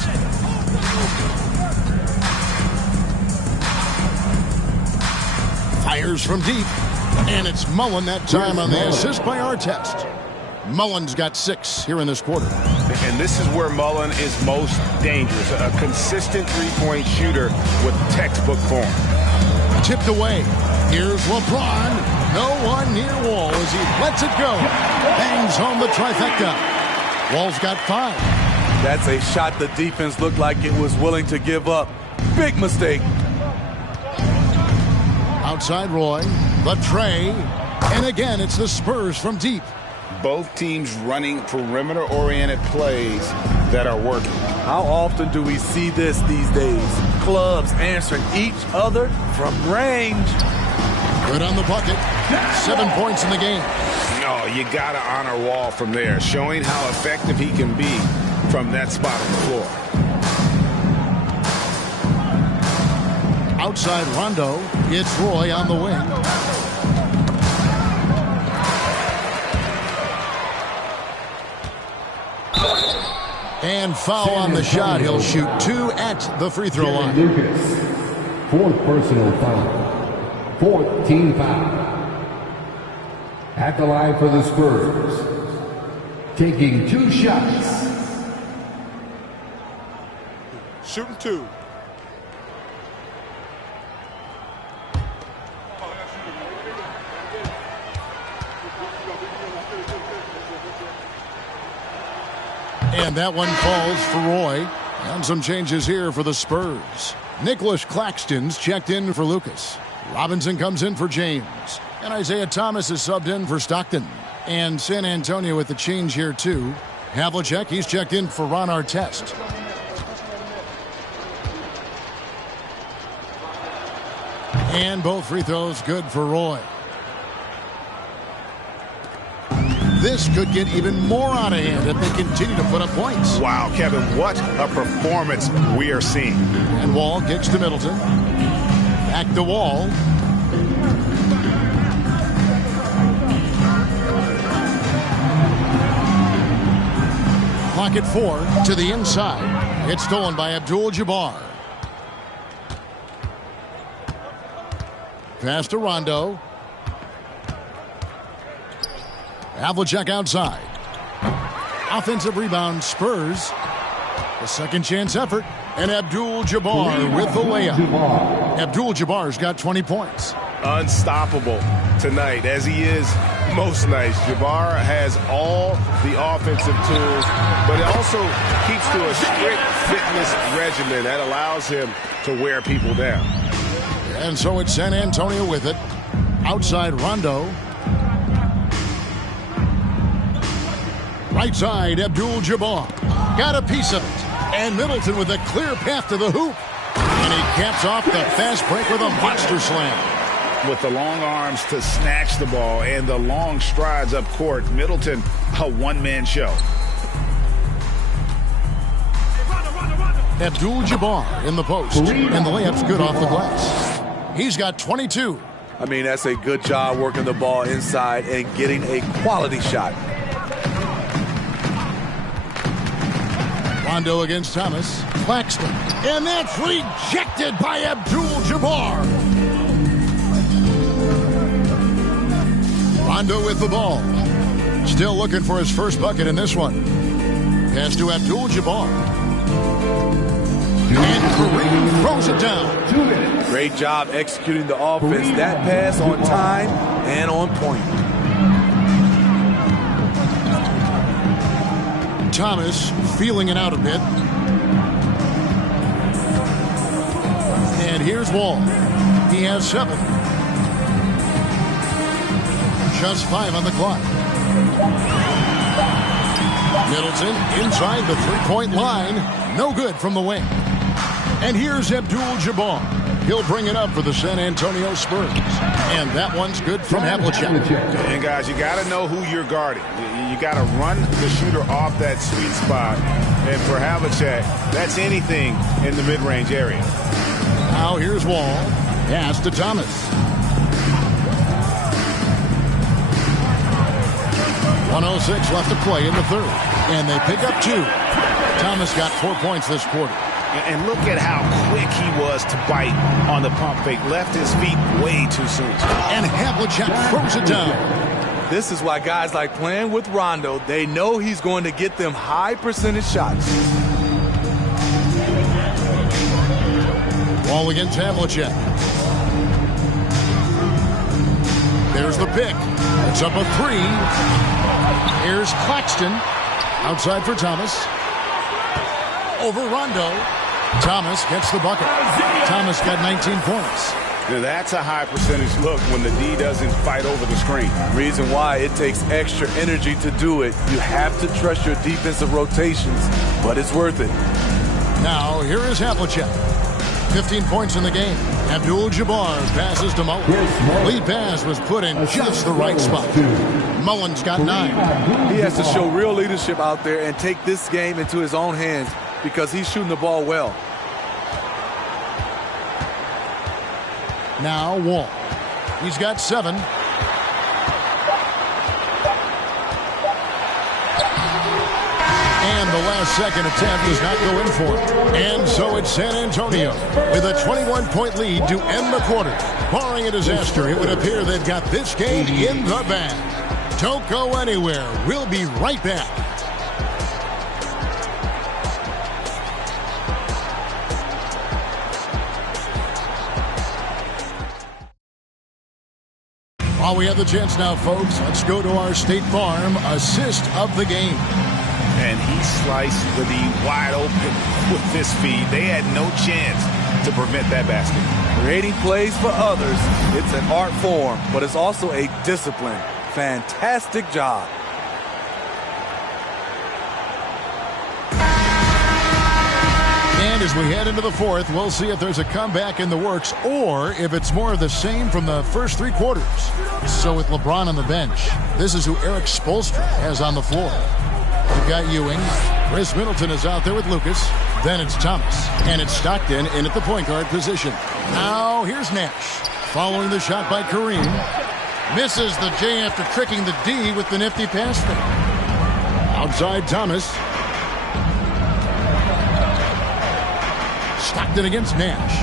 Fires from deep. And it's Mullen that time on the assist by Artest. Mullen's got 6 here in this quarter. And this is where Mullen is most dangerous. A consistent three-point shooter with textbook form. Tipped away. Here's LeBron. No one near Wall as he lets it go. Bangs home the trifecta. Wall's got 5. That's a shot the defense looked like it was willing to give up. Big mistake. Outside Roy. The tray. And again, it's the Spurs from deep. Both teams running perimeter-oriented plays that are working. How often do we see this these days? Clubs answering each other from range. Good on the bucket. 7 points in the game. No, you got to honor Wall from there, showing how effective he can be from that spot on the floor. Outside Rondo. It's Roy on the wing. And foul on the shot. He'll shoot 2 at the free throw line. Lucas, 4th personal foul. 4th team foul. At the line for the Spurs. Taking 2 shots. Shooting 2. And that one falls for Roy. And some changes here for the Spurs. Nicholas Claxton's checked in for Lucas. Robinson comes in for James. And Isaiah Thomas is subbed in for Stockton. And San Antonio with the change here too. Havlicek, he's checked in for Ron Artest. And both free throws good for Roy. This could get even more out of hand if they continue to put up points. Wow, Kevin, what a performance we are seeing. And Wall kicks to Middleton. Back to Wall. Clock at 4 to the inside. It's stolen by Abdul-Jabbar. Pass to Rondo. Havlicek outside. Offensive rebound, Spurs. A second chance effort. And Abdul-Jabbar with the layup. Abdul-Jabbar's got 20 points. Unstoppable tonight, as he is most nights. Jabbar has all the offensive tools, but it also keeps to a strict fitness regimen that allows him to wear people down. And so it's San Antonio with it. Outside Rondo. Right side, Abdul-Jabbar. Got a piece of it. And Middleton with a clear path to the hoop. And he caps off the fast break with a monster slam. With the long arms to snatch the ball and the long strides up court, Middleton, a one-man show. Abdul-Jabbar in the post. And the layup's good off the glass. He's got 22. I mean, that's a good job working the ball inside and getting a quality shot. Rondo against Thomas. Claxton. And that's rejected by Abdul-Jabbar. Rondo with the ball. Still looking for his first bucket in this one. Pass to Abdul-Jabbar. And Kareem throws it down. Great job executing the offense. That pass on time and on point. Thomas feeling it out a bit. And here's Wall. He has 7. Just 5 on the clock. Middleton inside the three-point line. No good from the wing. And here's Abdul-Jabbar. He'll bring it up for the San Antonio Spurs. And that one's good from Havlicek. And guys, you got to know who you're guarding. You got to run the shooter off that sweet spot. And for Havlicek, that's anything in the mid-range area. Now here's Wall. Pass to Thomas. .106 left to play in the third. And they pick up 2. Thomas got 4 points this quarter. And look at how quick he was to bite on the pump fake. Left his feet way too soon. And Havlicek throws it down. This is why guys like playing with Rondo. They know he's going to get them high percentage shots. Ball against Havlicek. There's the pick. It's up a 3. Here's Claxton. Outside for Thomas. Over Rondo. Thomas gets the bucket. Thomas got 19 points. Now that's a high percentage look when the D doesn't fight over the screen. Reason why it takes extra energy to do it. You have to trust your defensive rotations, but it's worth it. Now, here is Havlicek. 15 points in the game. Abdul-Jabbar passes to Mullins. Lead pass was put in just the right spot. Mullins got 9. He has to show real leadership out there and take this game into his own hands because he's shooting the ball well. Now Wall. He's got 7. And the last second attempt does not go in for it. And so it's San Antonio with a 21-point lead to end the quarter. Barring a disaster, it would appear they've got this game in the bag. Don't go anywhere. We'll be right back. While we have the chance now, folks, let's go to our State Farm assist of the game. And he sliced the D wide open with this feed. They had no chance to prevent that basket. Creating plays for others, it's an art form, but it's also a discipline. Fantastic job. And as we head into the fourth, we'll see if there's a comeback in the works or if it's more of the same from the first 3 quarters. So with LeBron on the bench, this is who Eric Spoelstra has on the floor. We've got Ewing. Chris Middleton is out there with Lucas. Then it's Thomas. And it's Stockton in at the point guard position. Now here's Nash. Following the shot by Kareem. Misses the J after tricking the D with the nifty pass fake. Outside Thomas. Stockton against Nash.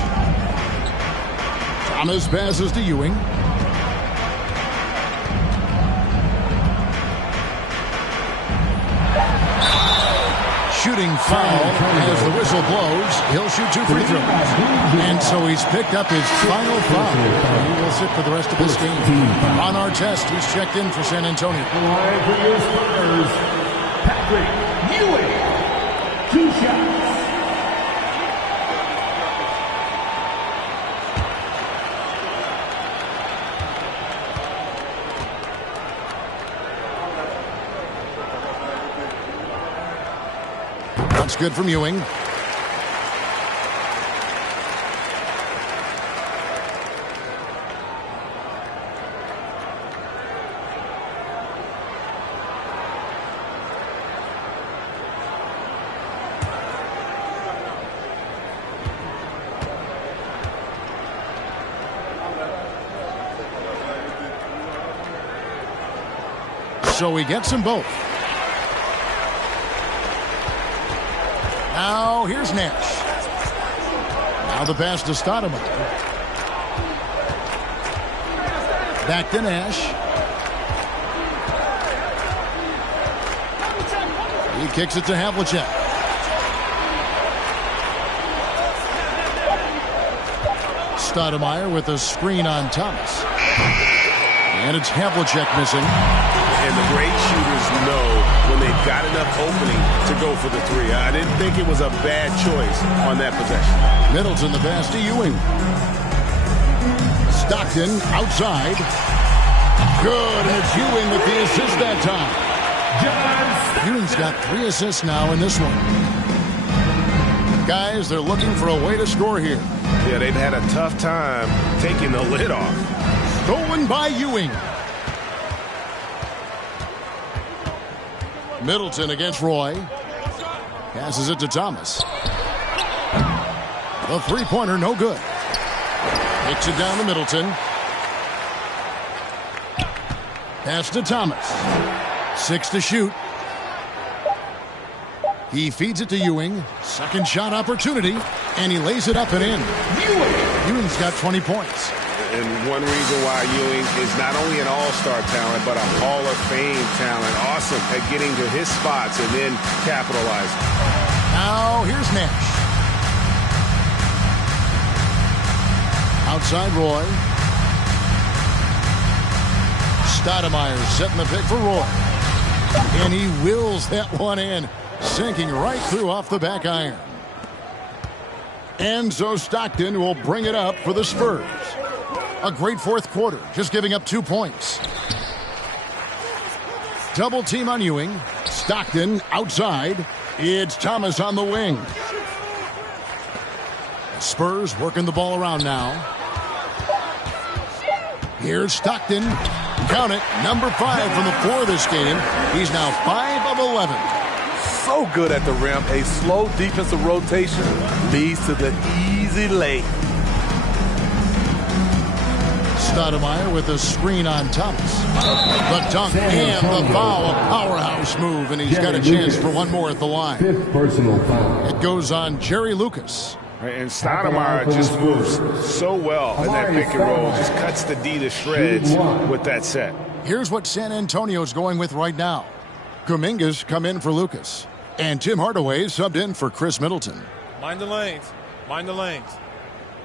Thomas passes to Ewing. Shooting foul as the whistle blows. He'll shoot 2 free throws. And so he's picked up his final foul. He will sit for the rest of this game. On our test, he's checked in for San Antonio. Line for your Spurs, Patrick Ewing. 2 shots. That's good from Ewing. So he gets them both. Now here's Nash. Now the pass to Stoudemire. Back to Nash. He kicks it to Havlicek. Stoudemire with a screen on Thomas. And it's Havlicek missing. And the great shooters know when they've got enough opening to go for the 3. I didn't think it was a bad choice on that possession. Middleton the pass to Ewing. Stockton outside. Good, and it's Ewing with the assist that time. Ewing's got 3 assists now in this one. Guys, they're looking for a way to score here. Yeah, they've had a tough time taking the lid off. Stolen by Ewing. Middleton against Roy. Passes it to Thomas. The 3-pointer, no good. Kicks it down to Middleton. Pass to Thomas. 6 to shoot. He feeds it to Ewing. Second shot opportunity. And he lays it up and in. Ewing's got 20 points. And one reason why Ewing is not only an all-star talent, but a Hall of Fame talent. Awesome at getting to his spots and then capitalizing. Now here's Nash. Outside Roy. Stoudemire setting the pick for Roy. And he wills that one in, sinking right through off the back iron. And so Stockton will bring it up for the Spurs. A great fourth quarter, just giving up 2 points. Double team on Ewing. Stockton outside. It's Thomas on the wing. Spurs working the ball around now. Here's Stockton. Count it, number 5 from the floor this game. He's now 5 of 11. So good at the rim. A slow defensive rotation leads to the easy lay. Stoudemire with a screen on Thomas. The dunk and the foul, a powerhouse move, and he's got a chance for one more at the line. 5th personal foul. It goes on Jerry Lucas. And Stoudemire just moves so well in that pick and roll. Just cuts the D to shreds with that set. Here's what San Antonio's going with right now. Kuminga's come in for Lucas. And Tim Hardaway subbed in for Chris Middleton. Mind the lanes. Mind the lanes.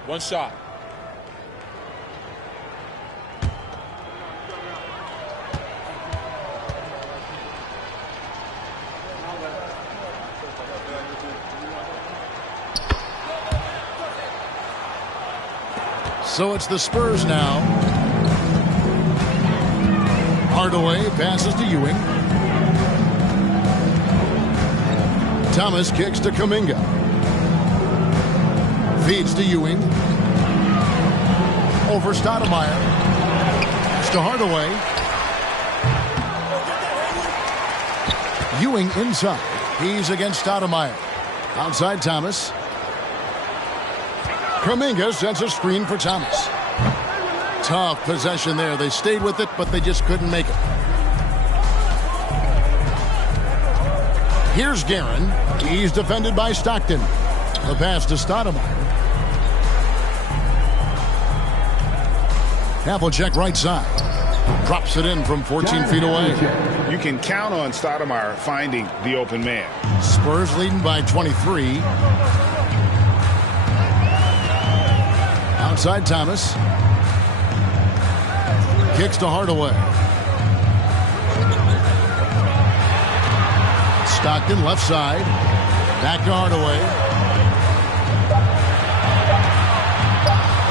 One shot. So it's the Spurs now. Hardaway passes to Ewing. Thomas kicks to Kuminga. Feeds to Ewing. Over Stoudemire. It's to Hardaway. Ewing inside. He's against Stoudemire. Outside Thomas. Kuminga sends a screen for Thomas. Tough possession there. They stayed with it, but they just couldn't make it. Here's Guerin. He's defended by Stockton. The pass to Stoudemire. Havlicek right side. Drops it in from 14 feet away. You can count on Stoudemire finding the open man. Spurs leading by 23. Outside Thomas. Kicks to Hardaway. Stockton left side. Back to Hardaway.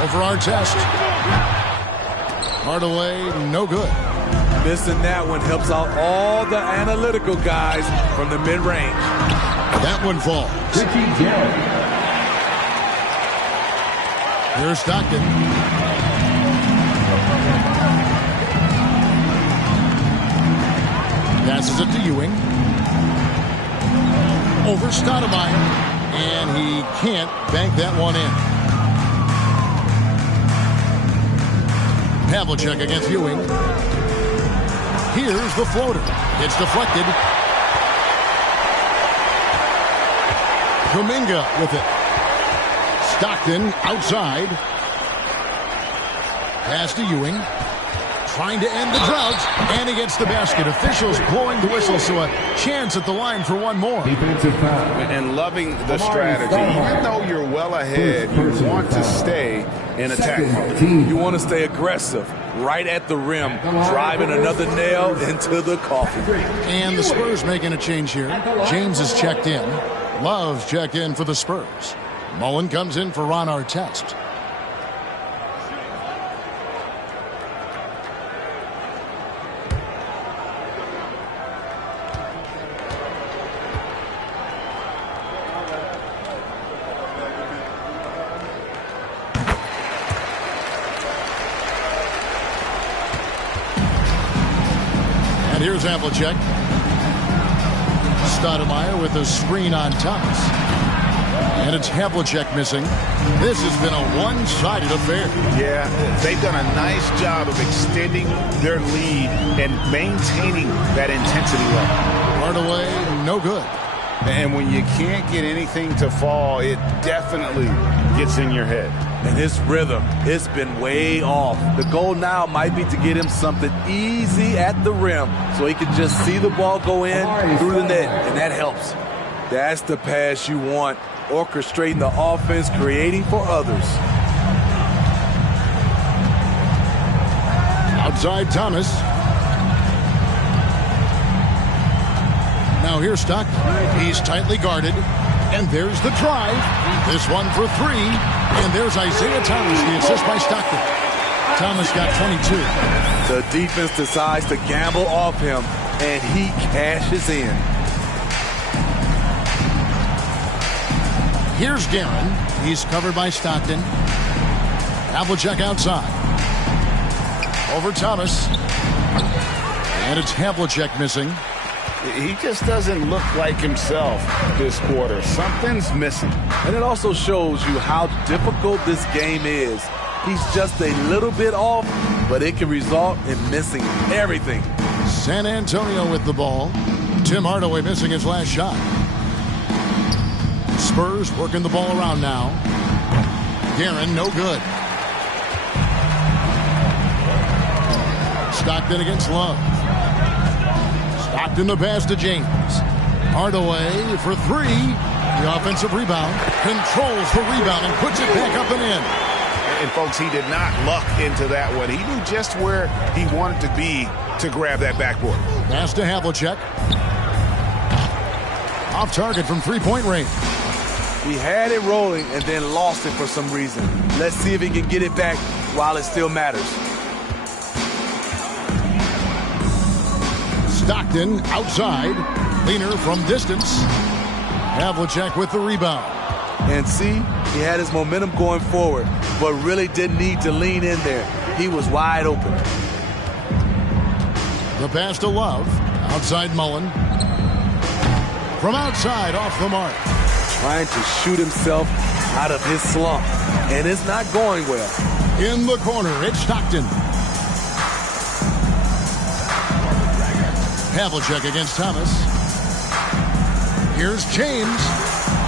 Over Artest. Hardaway, no good. Missing that one helps out all the analytical guys from the mid-range. That one falls. Here's Stockton. Passes it to Ewing. Over Stoudemire. And he can't bank that one in. Havlicek against Ewing. Here's the floater. It's deflected. Kuminga with it. Stockton outside. Pass to Ewing. Trying to end the drought. And he gets the basket. Officials blowing the whistle, so a chance at the line for one more. Defensive foul. And loving the strategy. Even though you're well ahead, you want to stay in attack mode. You want to stay aggressive, right at the rim, driving another nail into the coffin. And the Spurs making a change here. James is checked in. Love's checked in for the Spurs. Mullen comes in for Ron Artest. Here's Havlicek. Stoudemire with a screen on Thomas. And it's Havlicek missing. This has been a one-sided affair. Yeah, they've done a nice job of extending their lead and maintaining that intensity level. Hardaway, no good. And when you can't get anything to fall, it definitely gets in your head. And his rhythm, it's been way off. The goal now might be to get him something easy at the rim so he can just see the ball go in through the net, and that helps. That's the pass you want, orchestrating the offense, creating for others. Outside Thomas. Now here's Stockton. He's tightly guarded. And there's the drive. This one for three. And there's Isaiah Thomas, the assist by Stockton. Thomas got 22. The defense decides to gamble off him, and he cashes in. Here's Guerin. He's covered by Stockton. Havlicek outside. Over Thomas. And it's Havlicek missing. He just doesn't look like himself this quarter. Something's missing. And it also shows you how difficult this game is. He's just a little bit off, but it can result in missing everything. San Antonio with the ball. Tim Hardaway missing his last shot. Spurs working the ball around now. Guerin, no good. Stockton against Love. Stockton the pass to James. Hardaway for three. The offensive rebound. Controls the rebound and puts it back up and in. And folks, he did not luck into that one. He knew just where he wanted to be to grab that backboard. Pass to Havlicek. Off target from three-point range. He had it rolling and then lost it for some reason. Let's see if he can get it back while it still matters. Stockton outside. Leaner from distance. Havlicek with the rebound. And see, he had his momentum going forward, but really didn't need to lean in there. He was wide open. The pass to Love. Outside Mullen. From outside, off the mark. Trying to shoot himself out of his slump, and it's not going well. In the corner, it's Stockton. Havlicek against Thomas. Here's James.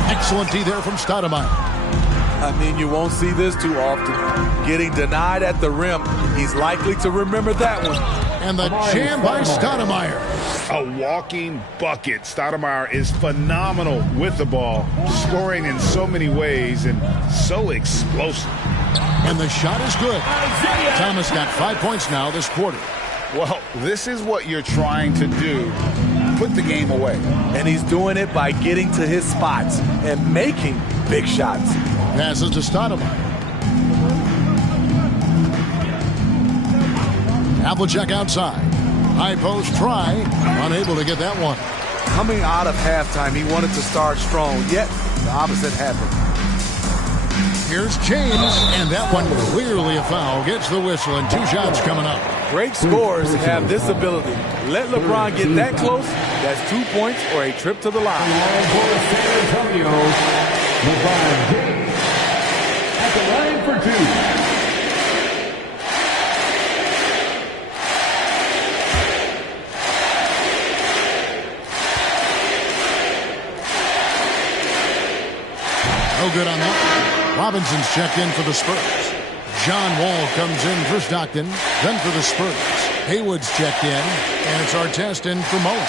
Excellent D there from Stoudemire. I mean, you won't see this too often. Getting denied at the rim, he's likely to remember that one. And the jam by Stoudemire. A walking bucket. Stoudemire is phenomenal with the ball, scoring in so many ways and so explosive. And the shot is good. Thomas got 5 points now this quarter. Well, this is what you're trying to do. Put the game away. And he's doing it by getting to his spots and making big shots. Passes to Stoudemire. Havlicek outside. High post try. Unable to get that one. Coming out of halftime, he wanted to start strong, yet the opposite happened. Here's James, and that one clearly a foul. Gets the whistle, and 2 shots coming up. Great scorers have this ability. Let LeBron get that close, that's 2 points or a trip to the line. San Antonio, LeBron James at the line for 2. No good on that. Robinson's checked in for the Spurs. John Wall comes in for Stockton. Then for the Spurs. Haywood's checked in. And it's Artest in for Mullen.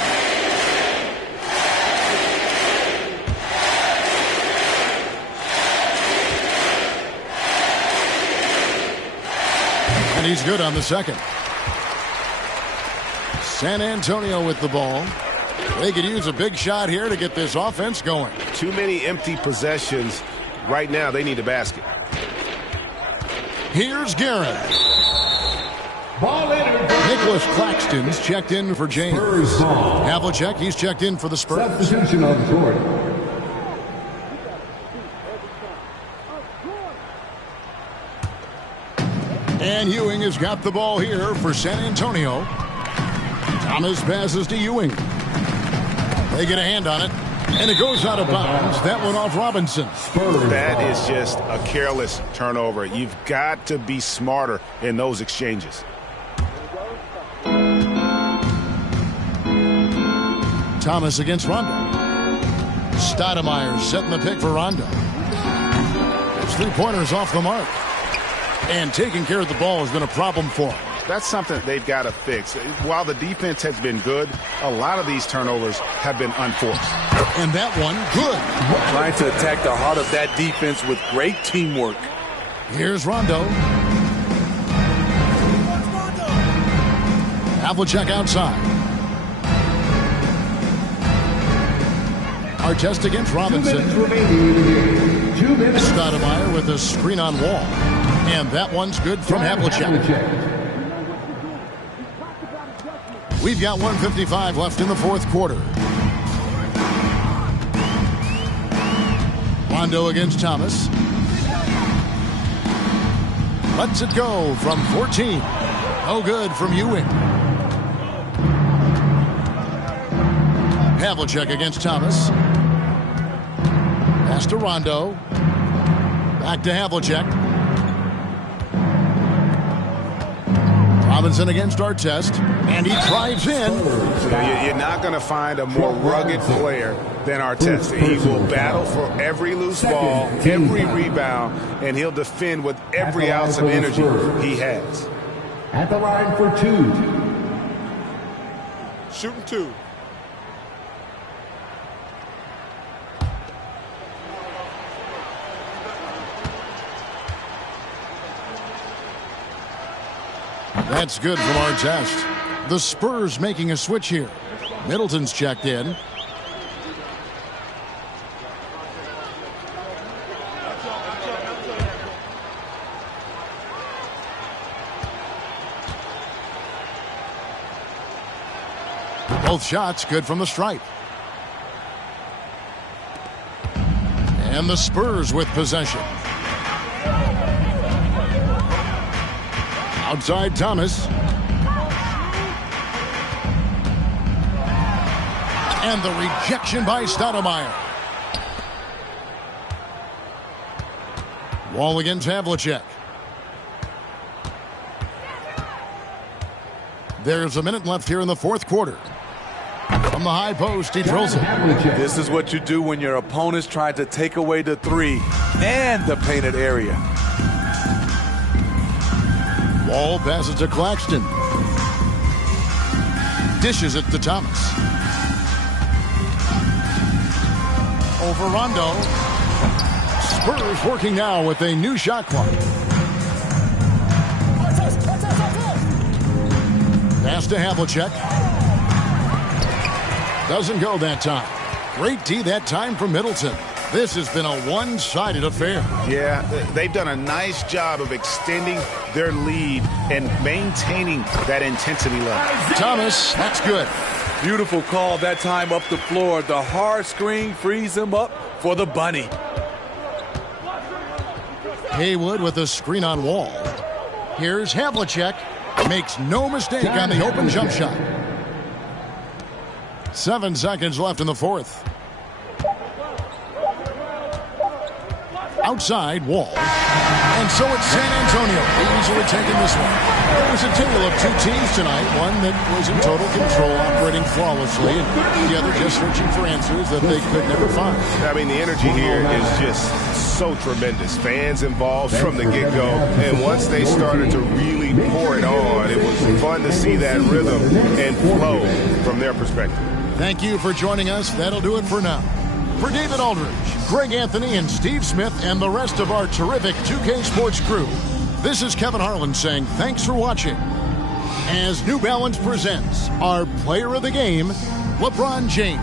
And he's good on the second. San Antonio with the ball. They could use a big shot here to get this offense going. Too many empty possessions. Right now, they need a basket. Here's Guerin. Ball in. Nicholas Claxton's checked in for James. Spurs ball. Havlicek, he's checked in for the Spurs. Substitution on the court. And Ewing has got the ball here for San Antonio. Thomas passes to Ewing. They get a hand on it, and it goes out of bounds. That one off Robinson. That is just a careless turnover. You've got to be smarter in those exchanges. Thomas against Rondo. Stoudemire setting the pick for Rondo. His three-pointers off the mark. And taking care of the ball has been a problem for him. That's something they've got to fix. While the defense has been good, a lot of these turnovers have been unforced. And that one, good. Trying to attack the heart of that defense with great teamwork. Here's Rondo. Havlicek outside. Artest against Robinson. 2 minutes remaining. 2 minutes. Stoudemire with a screen on Wall. And that one's good from Havlicek. We've got 1:55 left in the fourth quarter. Rondo against Thomas. Lets it go from 14. No good from Ewing. Havlicek against Thomas. Pass to Rondo. Back to Havlicek. Robinson against Artest. And he drives in. You're not going to find a more rugged player than Artest. He will battle for every loose ball, every rebound, and he'll defend with every ounce of energy he has. At the line for 2. Shooting 2. That's good from Artest. The Spurs making a switch here. Middleton's checked in. Both shots good from the stripe. And the Spurs with possession. Outside Thomas. And the rejection by Stoudemire. Wall against Havlicek. There's a minute left here in the fourth quarter. From the high post, he drills it. This is what you do when your opponent's trying to take away the 3 and the painted area. Wall passes to Claxton. Dishes it to Thomas. Over Rondo. Spurs working now with a new shot clock. Pass to Havlicek. Doesn't go that time. Great D that time from Middleton. This has been a one-sided affair. Yeah, they've done a nice job of extending their lead and maintaining that intensity level. Thomas, that's good. Beautiful call that time up the floor. The hard screen frees him up for the bunny. Haywood with a screen on Wall. Here's Havlicek. Makes no mistake on the open jump shot. 7 seconds left in the fourth. Outside Wall. And so it's San Antonio easily taking this one. It was a tale of 2 teams tonight. One that was in total control, operating flawlessly, and the other just searching for answers that they could never find. I mean, the energy here is just so tremendous. Fans involved from the get-go. And once they started to really pour it on, it was fun to see that rhythm and flow from their perspective. Thank you for joining us. That'll do it for now. For David Aldridge, Greg Anthony, and Steve Smith, and the rest of our terrific 2K Sports crew, this is Kevin Harlan saying thanks for watching. As New Balance presents our player of the game, LeBron James.